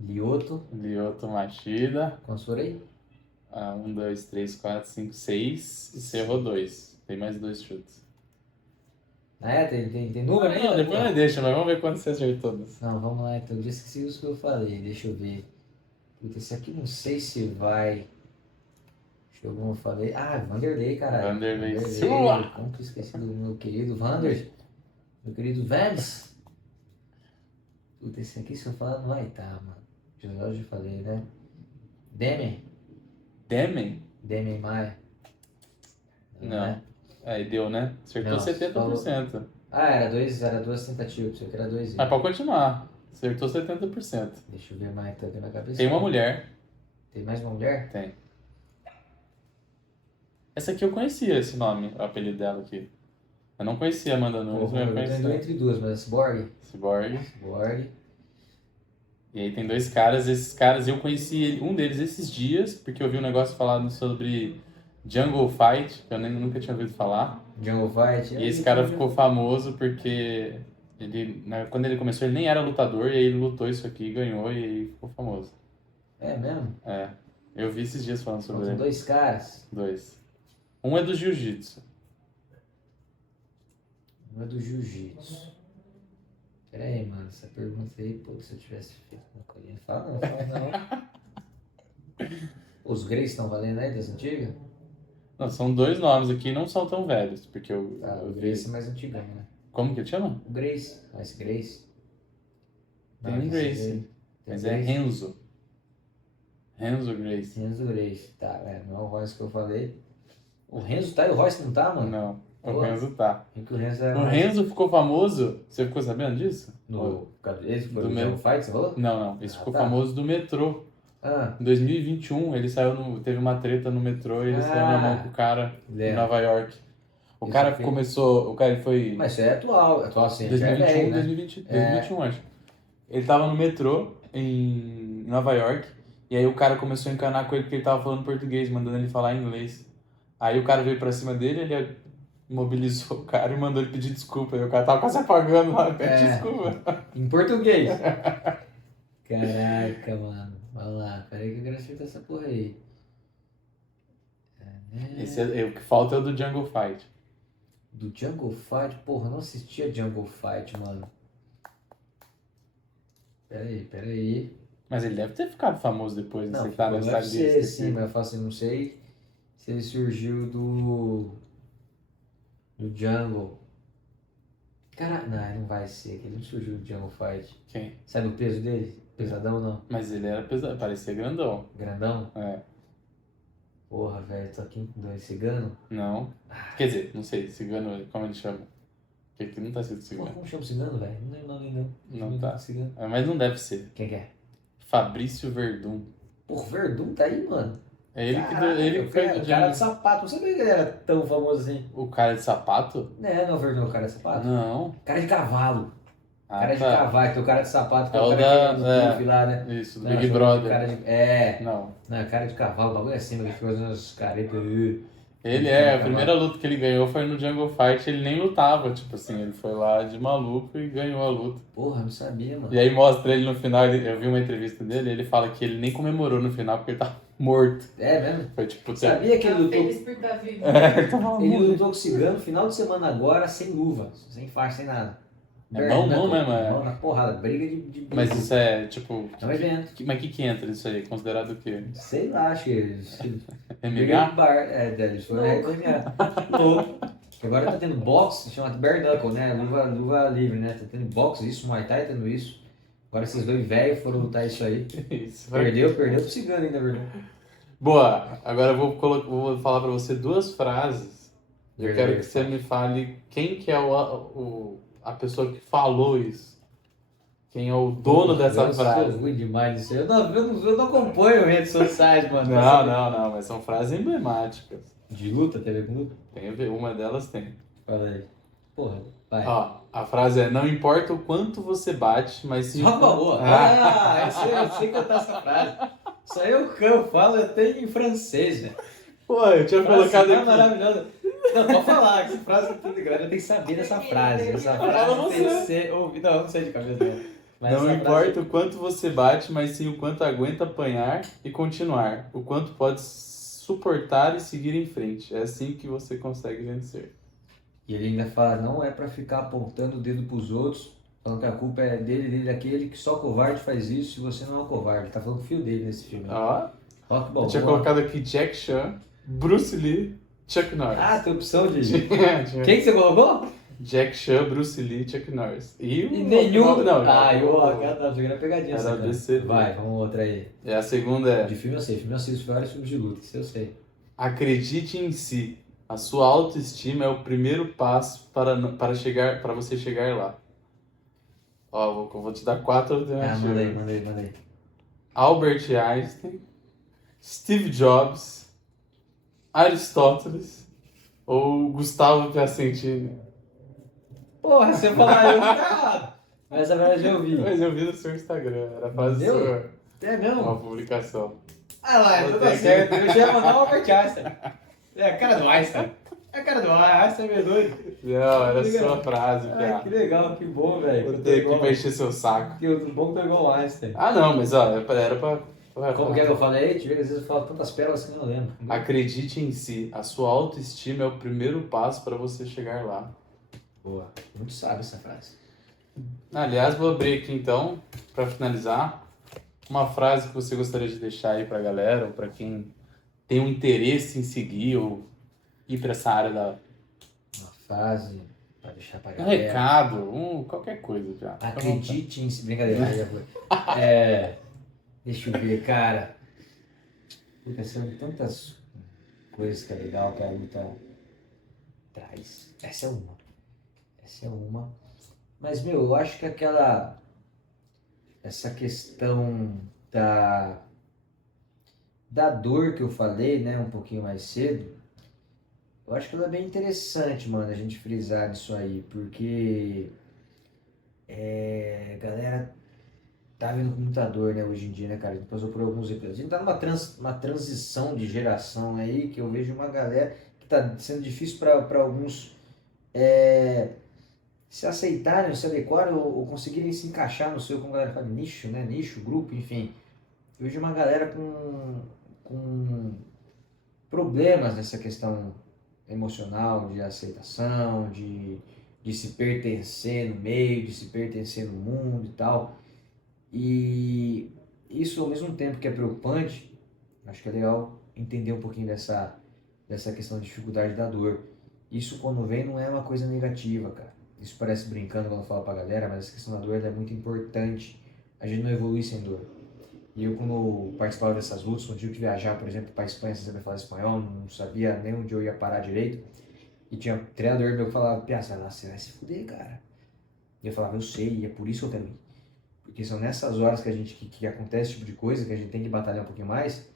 Lioto. Lyoto Machida. Quantos foram aí? 1, 2, 3, 4, 5, 6. E você errou 2. Tem mais 2 chutes. Ah, é? Tem número aí? Não, depois nós deixa, mas vamos ver quanto você acertou. Não, vamos lá então. Eu já esqueci os que eu falei. Deixa eu ver. Puta, esse aqui não sei se vai. Shogun eu falei. Ah, Vanderlei, caralho. Vanderlei Silva. Como que eu esqueci do meu querido Vander? Meu querido Vans. Puta, esse aqui se eu falar não vai estar, mano. Eu já falei, né? Demen. Demen? Maia. Não. né? Aí deu, né? Acertou Não, 70%. Ah, era duas tentativas, pensei que era dois. Mas pode continuar. Acertou 70%. Deixa eu ver mais, tá aqui na cabeça. Tem uma mulher. Tem mais uma mulher? Tem. Essa aqui eu conhecia esse nome, o apelido dela aqui. Eu não conhecia a Amanda Nunes, Porra, mas eu eu tô indo conhecia. entre duas, mas a Cyborg. Cyborg. E aí tem dois caras, esses caras eu conheci um deles esses dias, porque eu vi um negócio falando sobre Jungle Fight, que eu nunca tinha ouvido falar. Jungle Fight. E esse cara ficou famoso porque ele, né, quando ele começou ele nem era lutador, e aí ele lutou isso aqui, ganhou e aí ficou famoso. É mesmo? É, eu vi esses dias falando sobre São ele. dois caras. Dois. Um é do jiu-jitsu. Um é do Jiu-Jitsu. Pera aí, mano, essa pergunta aí, pô, se eu tivesse feito uma colinha. Fala não. Os Greys estão valendo aí das antigas? Não, são dois nomes aqui, não são tão velhos, porque eu, Ah, eu o vi... Grace é mais antigão, né? Como que ele chama? O Grace. Ah, esse Grace. Tem um Grace, mas é Renzo. Renzo Grace. Renzo Grace. Tá, não é o Royce que eu falei. O Renzo tá e o Royce não tá, mano? Não, o Pô. Renzo tá. É que o Renzo é O Renzo ficou famoso, você ficou sabendo disso? Esse foi Do o meu- Jungle Fight, você falou? Não, esse ficou tá. famoso do metrô. Ah, Em 2021, ele teve uma treta no metrô e ele saiu na mão com o cara em lembro. Nova York. O Isso cara aqui. ele foi Mas isso é atual. Atual sim, já é 2021, velho, né? 2021, acho. Ele tava no metrô em Nova York e aí o cara começou a encanar com ele porque ele tava falando português, mandando ele falar inglês. Aí o cara veio pra cima dele, ele mobilizou o cara e mandou ele pedir desculpa. Aí o cara tava quase apagando lá, pede desculpa. Em português. Caraca, mano. Vai lá, peraí que eu quero acertar essa porra aí. O que falta é o do Jungle Fight. Do Jungle Fight? Porra, eu não assistia Jungle Fight, mano. Peraí. Mas ele deve ter ficado famoso depois, né? Não, Você tá ficou no nessa UFC, lista sim, aqui. mas eu falo assim, não sei se ele surgiu do Jungle. Cara, não vai ser, que ele não surgiu do Jungle Fight. Quem? Sabe o peso dele? Pesadão não? Mas ele era pesado, parecia grandão. Grandão? É, Porra, velho, tô aqui com dois cigano. não. Quer dizer, não sei, cigano, como ele chama? Porque aqui não tá escrito Porra, cigano. como chama o cigano, velho? Não lembro o nome não. Não tá. Cigano. É, mas não deve ser. Quem que é? Fabrício Verdun. Porra, Verdun tá aí, mano. É ele Caraca, ele que foi o do cara Django. de sapato. Não sabia que ele era tão famoso assim. O cara de sapato? Não é o Verdun, o cara de sapato? Não. Cara de cavalo. Ah, Cara de tá. cavalo, que é o cara de sapato, que É é o o cara da- que é. buff lá, né? Isso, do Não, Big chama Brother. Cara de, é, Não. não, cara de cavalo, o bagulho é assim, mas ele faz umas caretas. Ele a primeira luta que ele ganhou foi no Jungle Fight, ele nem lutava, tipo assim, ele foi lá de maluco e ganhou a luta. Porra, não sabia, mano. E aí mostra ele no final, eu vi uma entrevista dele, ele fala que ele nem comemorou no final porque ele tava morto. É mesmo? Foi tipo, Sabia que Tá ele lutou, feliz por estar vivo. ele lutou com o cigano final de semana agora, sem luva, sem faixa, sem nada. É mão Bare knuckle, mesmo, é. mão na porrada, briga de Mas isso é tipo. É um evento. Mas o que entra nisso aí? Considerado o quê? Sei lá, acho que briga de MMA? bar, deles foi MMA. Louco. Agora tá tendo boxe, chama Bare Knuckle, né? Luva livre, né? Tá tendo boxe, isso, Muay Thai tendo isso. Agora esses dois velhos foram lutar isso aí. Isso. Perdeu pro cigano ainda, verdade. Boa, agora eu vou falar pra você duas frases. Eu Verdade. quero que você me fale quem que é a pessoa que falou isso. Quem é o dono dessa Eu frase. sou ruim demais nisso aí. Eu não acompanho redes sociais, mano. Não, mas são frases emblemáticas. De luta, tem a ver com luta? Tem a ver, uma delas tem. Fala aí. Porra, vai. Ó, a frase é: não importa o quanto você bate, mas sim o Só quanto... falou. Eu sei cantar essa frase. Isso aí eu falo até em francês, velho. Pô, eu tinha colocado É aqui. maravilhosa. Não, pode falar, que essa frase é tudo grande. Eu tenho que saber dessa frase. Essa Fala frase você. tem que ser ouvida. Não, eu não sei de cabeça, não. Mas Não essa importa o quanto você bate, mas sim o quanto aguenta apanhar e continuar. O quanto pode suportar e seguir em frente. É assim que você consegue vencer. E ele ainda fala, não é pra ficar apontando o dedo pros outros, falando que a culpa é dele, daquele, que só covarde faz isso e você não é um covarde. Ele tá falando com o filho dele nesse filme. Ó, Ó que bom. eu tinha colocado aqui Jack Chan, Bruce Lee, Chuck Norris. Ah, tem opção de... Tinha Quem que você colocou? Jack Chan, Bruce Lee, Chuck Norris. E Nenhum. Não, Tá jogando a pegadinha. Era essa, cara. ABC. Vai, vamos outra aí. E a segunda é: De filme eu sei, filme eu assisto vários filmes de luta, isso eu sei. acredite em si. A sua autoestima é o primeiro passo para você chegar lá. Ó, vou te dar 4 alternativas. Mandei. Albert Einstein, Steve Jobs, Aristóteles ou Gustavo Piacentini? Porra, você falar eu errado. Mas na verdade eu vi. Mas eu vi no seu Instagram, era quase Meu? sua É uma mesmo? publicação. Ah lá, então tá certo. Eu já ia mandar o Albert Einstein. É a cara do Einstein. É a cara do Einstein, é doido. Não, era Legal. sua frase, Ai, cara. que legal, que bom, velho. Vou ter que mexer seu saco. Que o bom que eu igual o Einstein. Ah, não, mas ó, era pra... Como que é que eu falei? Às vezes eu falo tantas pérolas que eu não lembro. Acredite em si. A sua autoestima é o primeiro passo para você chegar lá. Boa. Muito sábio essa frase. Aliás, vou abrir aqui então, para finalizar, uma frase que você gostaria de deixar aí pra galera, ou pra quem tem um interesse em seguir ou ir pra essa área da... Uma frase pra deixar pra Um galera. recado, qualquer coisa já. Acredite em si. Brincadeira, já foi. Deixa eu ver, cara. Tô pensando em tantas coisas que é legal que a luta traz. Essa é uma. Mas, meu, eu acho que essa questão da dor que eu falei, né, um pouquinho mais cedo, eu acho que ela é bem interessante, mano, a gente frisar nisso aí, porque galera tá vindo com muita dor, né, hoje em dia, né, cara? A gente passou por alguns episódios. A gente tá numa transição de geração aí, que eu vejo uma galera que tá sendo difícil para alguns se aceitarem, se adequarem ou conseguirem se encaixar no seu, como a galera fala, nicho, né? Nicho, grupo, enfim. Eu vejo uma galera com problemas nessa questão emocional, de aceitação, de se pertencer no meio, de se pertencer no mundo e tal. E isso, ao mesmo tempo que é preocupante, acho que é legal entender um pouquinho dessa questão de dificuldade da dor. Isso, quando vem, não é uma coisa negativa, cara. isso parece brincando quando eu falo pra galera, mas essa questão da dor ela é muito importante. A gente não evolui sem dor. E eu, quando participava dessas lutas, quando tive que viajar, por exemplo, para Espanha, sem saber falar espanhol, não sabia nem onde eu ia parar direito, e tinha um treinador meu que falava, Piazza, você vai se fuder, cara. E eu falava, eu sei, e é por isso que eu quero ir. Porque são nessas horas que acontece esse tipo de coisa, que a gente tem que batalhar um pouquinho mais,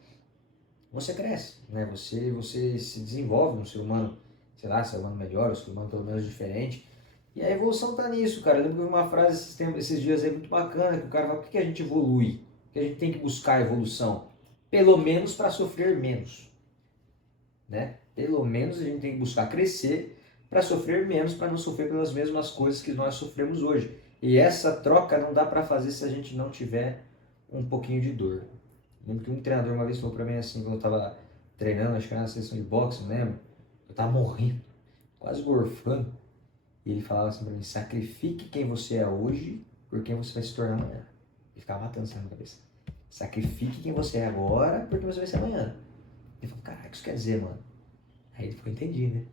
você cresce, né? Você se desenvolve um ser humano, sei lá, ser humano melhor, um ser humano pelo menos diferente. E a evolução tá nisso, cara. Eu lembro que eu vi uma frase esses dias aí muito bacana, que o cara fala, por que a gente evolui? Porque a gente tem que buscar a evolução, pelo menos para sofrer menos, né? Pelo menos a gente tem que buscar crescer para sofrer menos, para não sofrer pelas mesmas coisas que nós sofremos hoje. E essa troca não dá para fazer se a gente não tiver um pouquinho de dor. Lembro que um treinador uma vez falou para mim assim, quando eu tava treinando, acho que era na sessão de boxe, não lembro, eu tava morrendo, quase gorfando. E ele falava assim pra mim, sacrifique quem você é hoje por quem você vai se tornar amanhã. Ele ficava matando isso na minha cabeça. Sacrifique quem você é agora porque você vai ser amanhã. Ele falou, caraca, isso quer dizer, mano? Aí ele ficou, entendi, né?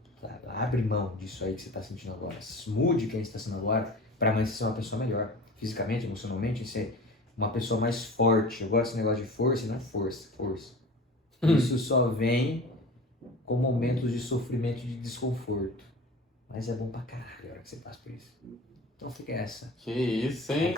Abre mão disso aí que você tá sentindo agora. Mude quem você tá sendo agora pra amanhã você ser uma pessoa melhor. Fisicamente, emocionalmente, ser uma pessoa mais forte. Eu gosto desse negócio de força, não é força. Isso só vem com momentos de sofrimento e de desconforto. Mas é bom pra caralho a hora que você passa por isso. Então fica essa. Que isso, hein?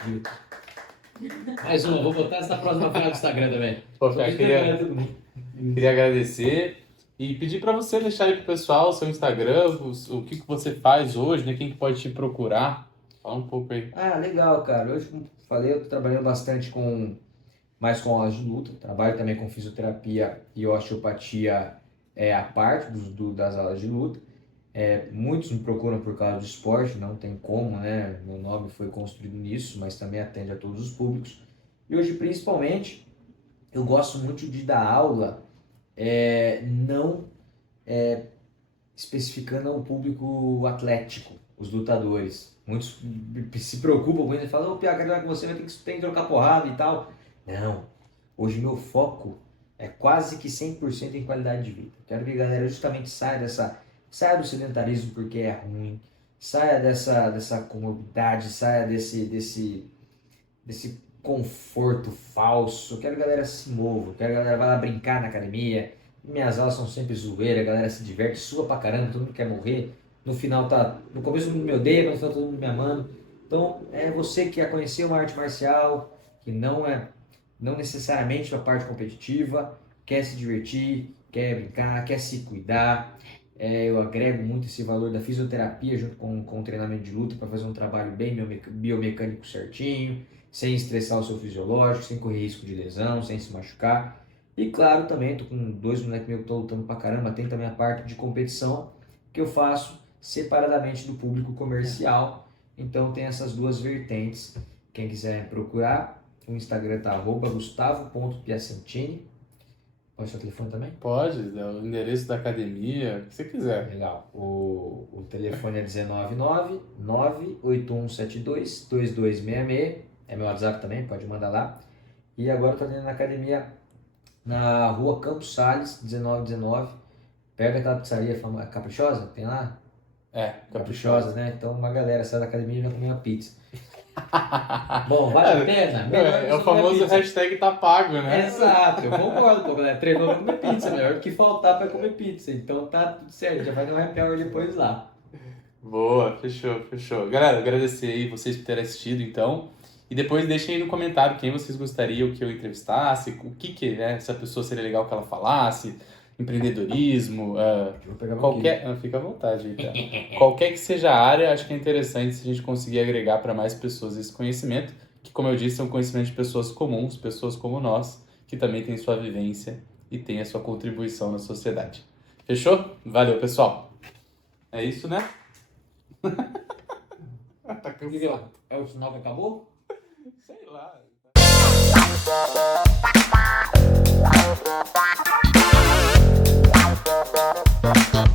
Mais uma, vou botar essa próxima final do Instagram também. Pô, cara, queria agradecer e pedir para você deixar aí pro pessoal o seu Instagram, o que você faz hoje, né? Quem que pode te procurar. Fala um pouco aí. Ah, legal, cara. Hoje, como falei, eu tô trabalhando bastante mais com aulas de luta. Trabalho também com fisioterapia e osteopatia a parte das aulas de luta. Muitos me procuram por causa do esporte, não tem como, né? Meu nome foi construído nisso, mas também atende a todos os públicos. E hoje, principalmente, eu gosto muito de dar aula, não especificando ao público atlético, os lutadores. Muitos se preocupam com isso e falam, ô, Pia, quero com você, vai ter que trocar porrada e tal. Não, hoje meu foco é quase que 100% em qualidade de vida. Quero que a galera justamente saia do sedentarismo porque é ruim, saia dessa comodidade, saia desse conforto falso. Eu quero que a galera se mova, eu quero que a galera vá lá brincar na academia. Minhas aulas são sempre zoeira, a galera se diverte, sua pra caramba, todo mundo quer morrer. No final no começo todo mundo me odeia, mas no final todo mundo me amando. Então é você que quer conhecer uma arte marcial, que não necessariamente a parte competitiva, quer se divertir, quer brincar, quer se cuidar. Eu agrego muito esse valor da fisioterapia junto com o treinamento de luta para fazer um trabalho bem biomecânico certinho, sem estressar o seu fisiológico, sem correr risco de lesão, sem se machucar. E claro, também estou com 2 moleques meus que estão lutando pra caramba, tem também a parte de competição que eu faço separadamente do público comercial. Então tem essas duas vertentes. Quem quiser procurar, o Instagram tá @gustavo.piacentini. Pode ser o telefone também? Pode, o endereço da academia, o que você quiser. Legal. O telefone é 199-98172-2266. É meu WhatsApp também, pode mandar lá. E agora eu tô indo na academia na rua Campos Sales, 1919. Perto daquela pizzaria Caprichosa, tem lá? Caprichosa, né? Então uma galera sai da academia e vai comer uma pizza. Bom, vale a pena? É o famoso hashtag tá pago, né? Exato, eu concordo, pô, galera. Treinou pra comer pizza, melhor do que faltar pra comer pizza. Então tá tudo certo, já vai dar um happy hour depois lá. Boa, fechou. Galera, agradecer aí vocês por terem assistido, então. E depois deixem aí no comentário quem vocês gostariam que eu entrevistasse, o que essa pessoa seria legal que ela falasse, empreendedorismo, Vou pegar qualquer... Fica à vontade aí, cara. Qualquer que seja a área, acho que é interessante se a gente conseguir agregar para mais pessoas esse conhecimento, que, como eu disse, é um conhecimento de pessoas comuns, pessoas como nós, que também têm sua vivência e têm a sua contribuição na sociedade. Fechou? Valeu, pessoal. É isso, né? Tá cansado. É o sinal que acabou? Sei lá. We'll be right back.